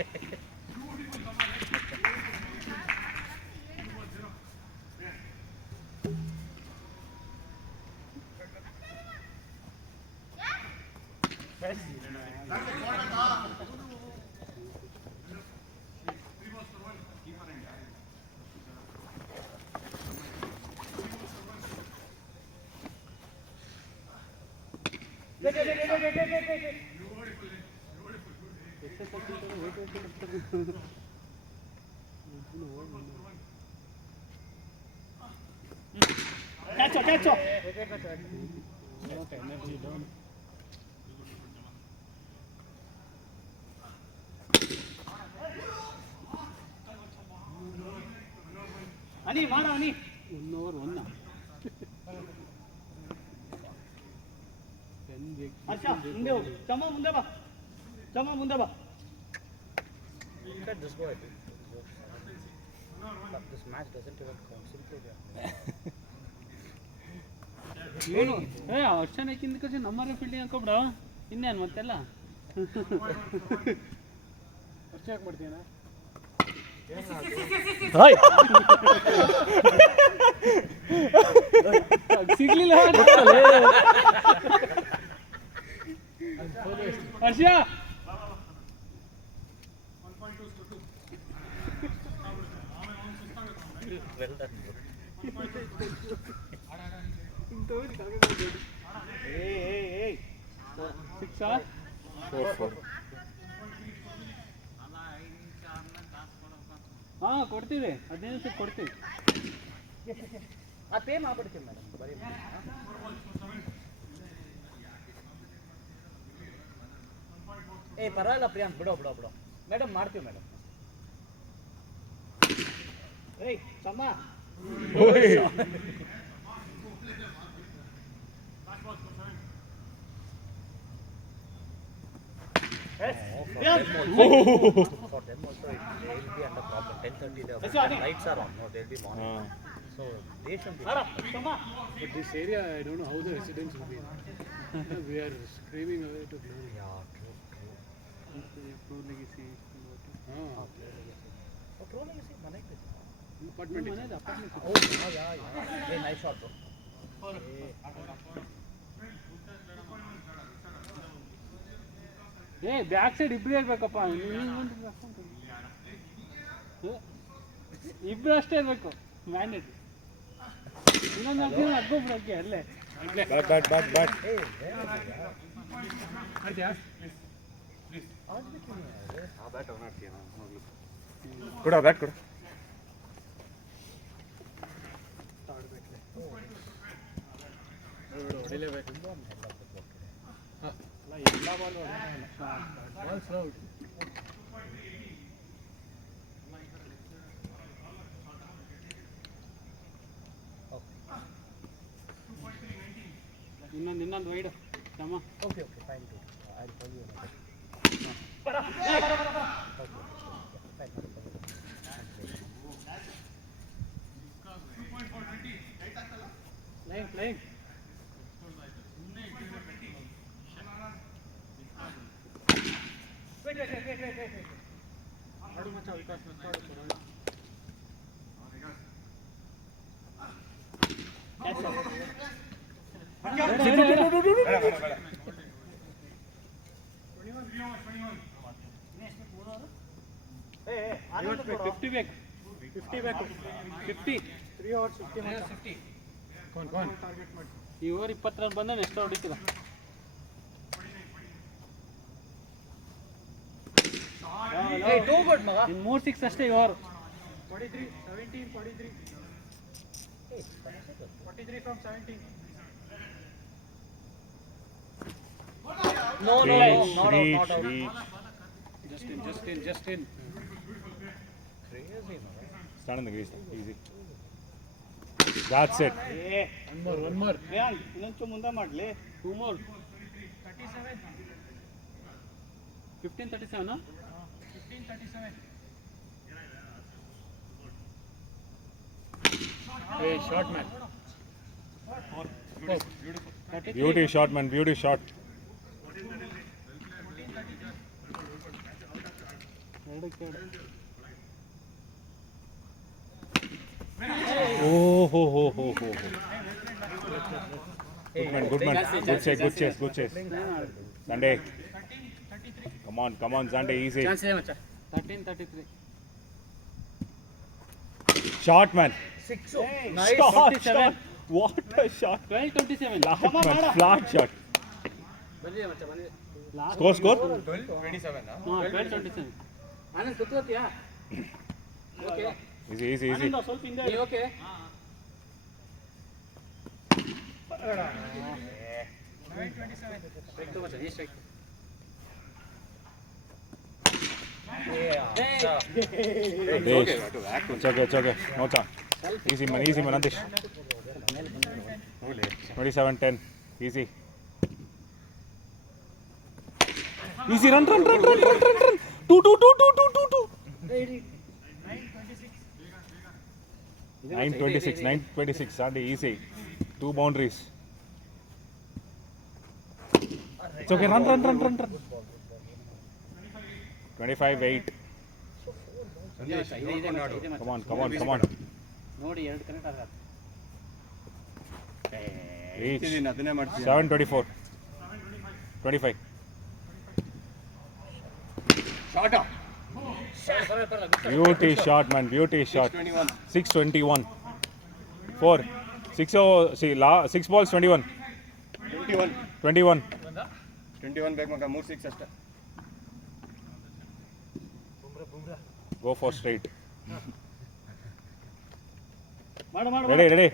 Catch. Ani, mara Ani. 1 over 1. Arsha, ಮುಂದೆ ಹೋಗು. ಚಮ್ಮ ಮುಂದೆ ಬಾ. Look at this boy. This match doesn't even count. Simply ಏನು ವರ್ಷನಕ್ಕಿಂತ ಕಷ್ಟ ನಮ್ಮರೇ ಫೀಲ್ಡಿಂಗ್ ಹಾಕೋಬಿಡ. ಇನ್ನೇನು ಮತ್ತೆಲ್ಲ ವರ್ಷ ಯಾಕೆ ಮಾಡ್ತೀನ? ಸಿಗ್ಲಿಲ್ಲ ಹರ್ಷ. ಸಿಕ್ಸಾ 4. ಹಾಂ ಕೊಡ್ತೀವಿ, 15 ನಿಮಿಷಕ್ಕೆ ಕೊಡ್ತೀವಿ. ಆ ಪೇ ಮಾಡ್ಬಿಡ್ತೀವಿ ಮೇಡಮ್. ಬರೀ ಪರವಾಗಿಲ್ಲ ಪ್ರಿಯಾಂಕ್, ಬಿಡೋ ಮೇಡಮ್, ಮಾಡ್ತೀವಿ madam. ಚಮ್ಮ for them also they will be under problem. 10:30 the lights are on. No, they'll be morning. So they should be. But this area, I don't know how the residents will be. We are screaming away to glory. Yeah, true. Pro legacy. Pro legacy mane ಇದೆ. Apartment ಇದೆ. Apartment. Oh, yeah. Hey, nice shot bro. Back side ಇಬ್ರು ಇರ್ಬೇಕಪ್ಪ. ಇಬ್ರು ಅಷ್ಟೇ ಇರ್ಬೇಕು mandate. ಇನ್ನೊಂದು ದಿನ ಅಗ್ಗೋಬಿಡಕ್ಕೆ ಅಲ್ಲೇ. Bat. ಕೊಡ ಬ್ಯಾಟ್ ಕೊಡ. ಹೊಡಿಲೇಬೇಕು. ಎಲ್ಲ ಬಾಲ್ ಬಾಲ್ಸ್ ಔಟ್. ಇನ್ನೊಂದು ವೈಡ್ ಸಮ. Okay fine to I tell you playing ಆಡು ಮಚ್ಚ ವಿಕಾಸ್ ಮಾತಾಡು. ಫಿಫ್ಟಿ ಬೇಕು 50 3 ಓವರ್ಸ್ 50 ಈ ಓವರ್ 20 ರನ್ ಬಂದ ನೆಕ್ಸ್ಟ್ ಹೊಡಿತೀರ. ಟೂ ಗುಡ್ ಮಗ. ಇನ್ನು 3 6 ಅಷ್ಟೇ ಈ over. 43 17 43 43 from 17. No, not out. Just in. Stand in the crease. Easy. That's it. One more. ಇನ್ನೊಂಚು ಮುಂದೆ ಮಾಡಲಿ. 2 more. 37. 15-37 ನಾ? 15-37. Hey, shot man. Beauty shot, man. Beauty shot. Oh, ho, ho, ho, ho. Good man. Good chase. Sunday. Come on, Sunday, easy. Chance ಇದೆ ಮಚ್ಚ. 13-33. Shot, man. 6. Shot. What a shot. 12-27. Flat shot. ಬಂದಿದೆ ಮಚ್ಚ ಬಂದಿದೆ. Score. 27. 12-27. Anand ಕುತ್ಕೋತೀಯಾ? Okay. Easy. ಸ್ವಲ್ಪ ಹಿಂದೆ. ನೀ okay? Strike ಮಚ್ಚ, ಈ strike. It's okay. No chance. Easy man, Antish. 27-10. Easy. Run. 2. 9-26. Sunday, easy. 2 boundaries. It's okay. Run. 25-8. ಇದೆ ಮಚ್ಚ. Come on. ನೋಡಿ 2 ಕನೆಕ್ಟ್ ಆಗತ್ತೆ. Reach. ಅದನ್ನೇ ಮಾಡ್ತೀನಿ. 7-24. 25. Short. Beauty shot, man. 6-21. 4. 6 balls, 21. 21 ಬೇಕು ಮಗ. 3 6 ಅಷ್ಟೇ. Go for straight. ಮಾಡು. Ready.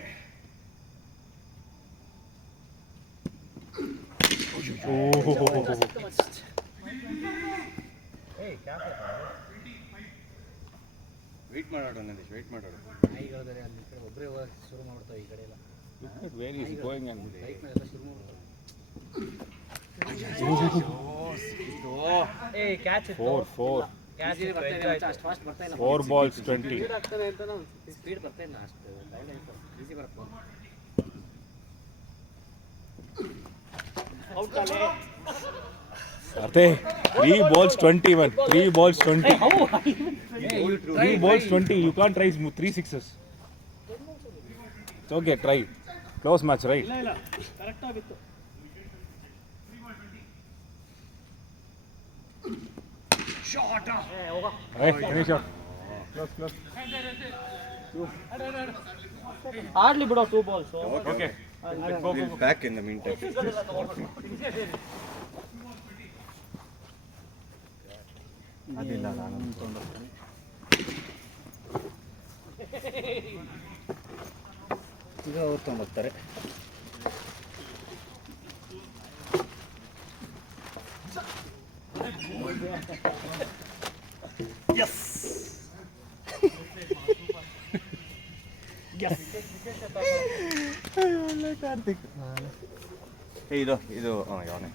ವೆಯ್ಟ್ ಮಾಡೋಣ ನಂದೀಶ್, ವೆಯ್ಟ್ ಮಾಡೋಣ. ನಾಯಿಗಳದರೆ ಅಲ್ಲಿ ಕಡೆ ಒಬ್ಬರೇ ಹೋಗಕ್ಕೆ ಶುರು ಮಾಡ್ತಾವೆ ಈ ಕಡೆ ಎಲ್ಲ. Look at where he's going and bike ಮೇಲೆಲ್ಲ ಶುರು ಮಾಡ್ತಾರೆ. ಕ್ಯಾಚ್ ಇತ್ತು. 4. ಕ್ಯಾಚ್ ಬರ್ತಾ ಇಲ್ಲ ಅಷ್ಟು ಫಾಸ್ಟ್ ಬರ್ತಾ ಇಲ್ಲ. 4 balls, 20. ಸ್ಪೀಡ್ ಬರ್ತಾ ಇಲ್ಲ ಅಷ್ಟು ಈಸಿ ಬರುತ್ತೆ. ಔಟ್ ಅಲ್ಲೇ. Arte, 3 balls, 20, man. 3 balls, 20. 3 balls, 20. You can't try 3 sixes. It's okay, try. Close match, right? ಇಲ್ಲ ಕರೆಕ್ಟ್ ಆಗಿತ್ತು. Hey, finish up. ಆಡ್ಲಿ ಬಿಡೋ 2 balls. Okay. Back in the mean time. ಅದಿಲ್ಲ ನಾನು ಅನ್ಕೊಂಡು ಈಗ ಅವ್ರು ತೊಗೊಂಡೋಗ್ತಾರೆ. ಇದು ಇದು ಯಾವನೇ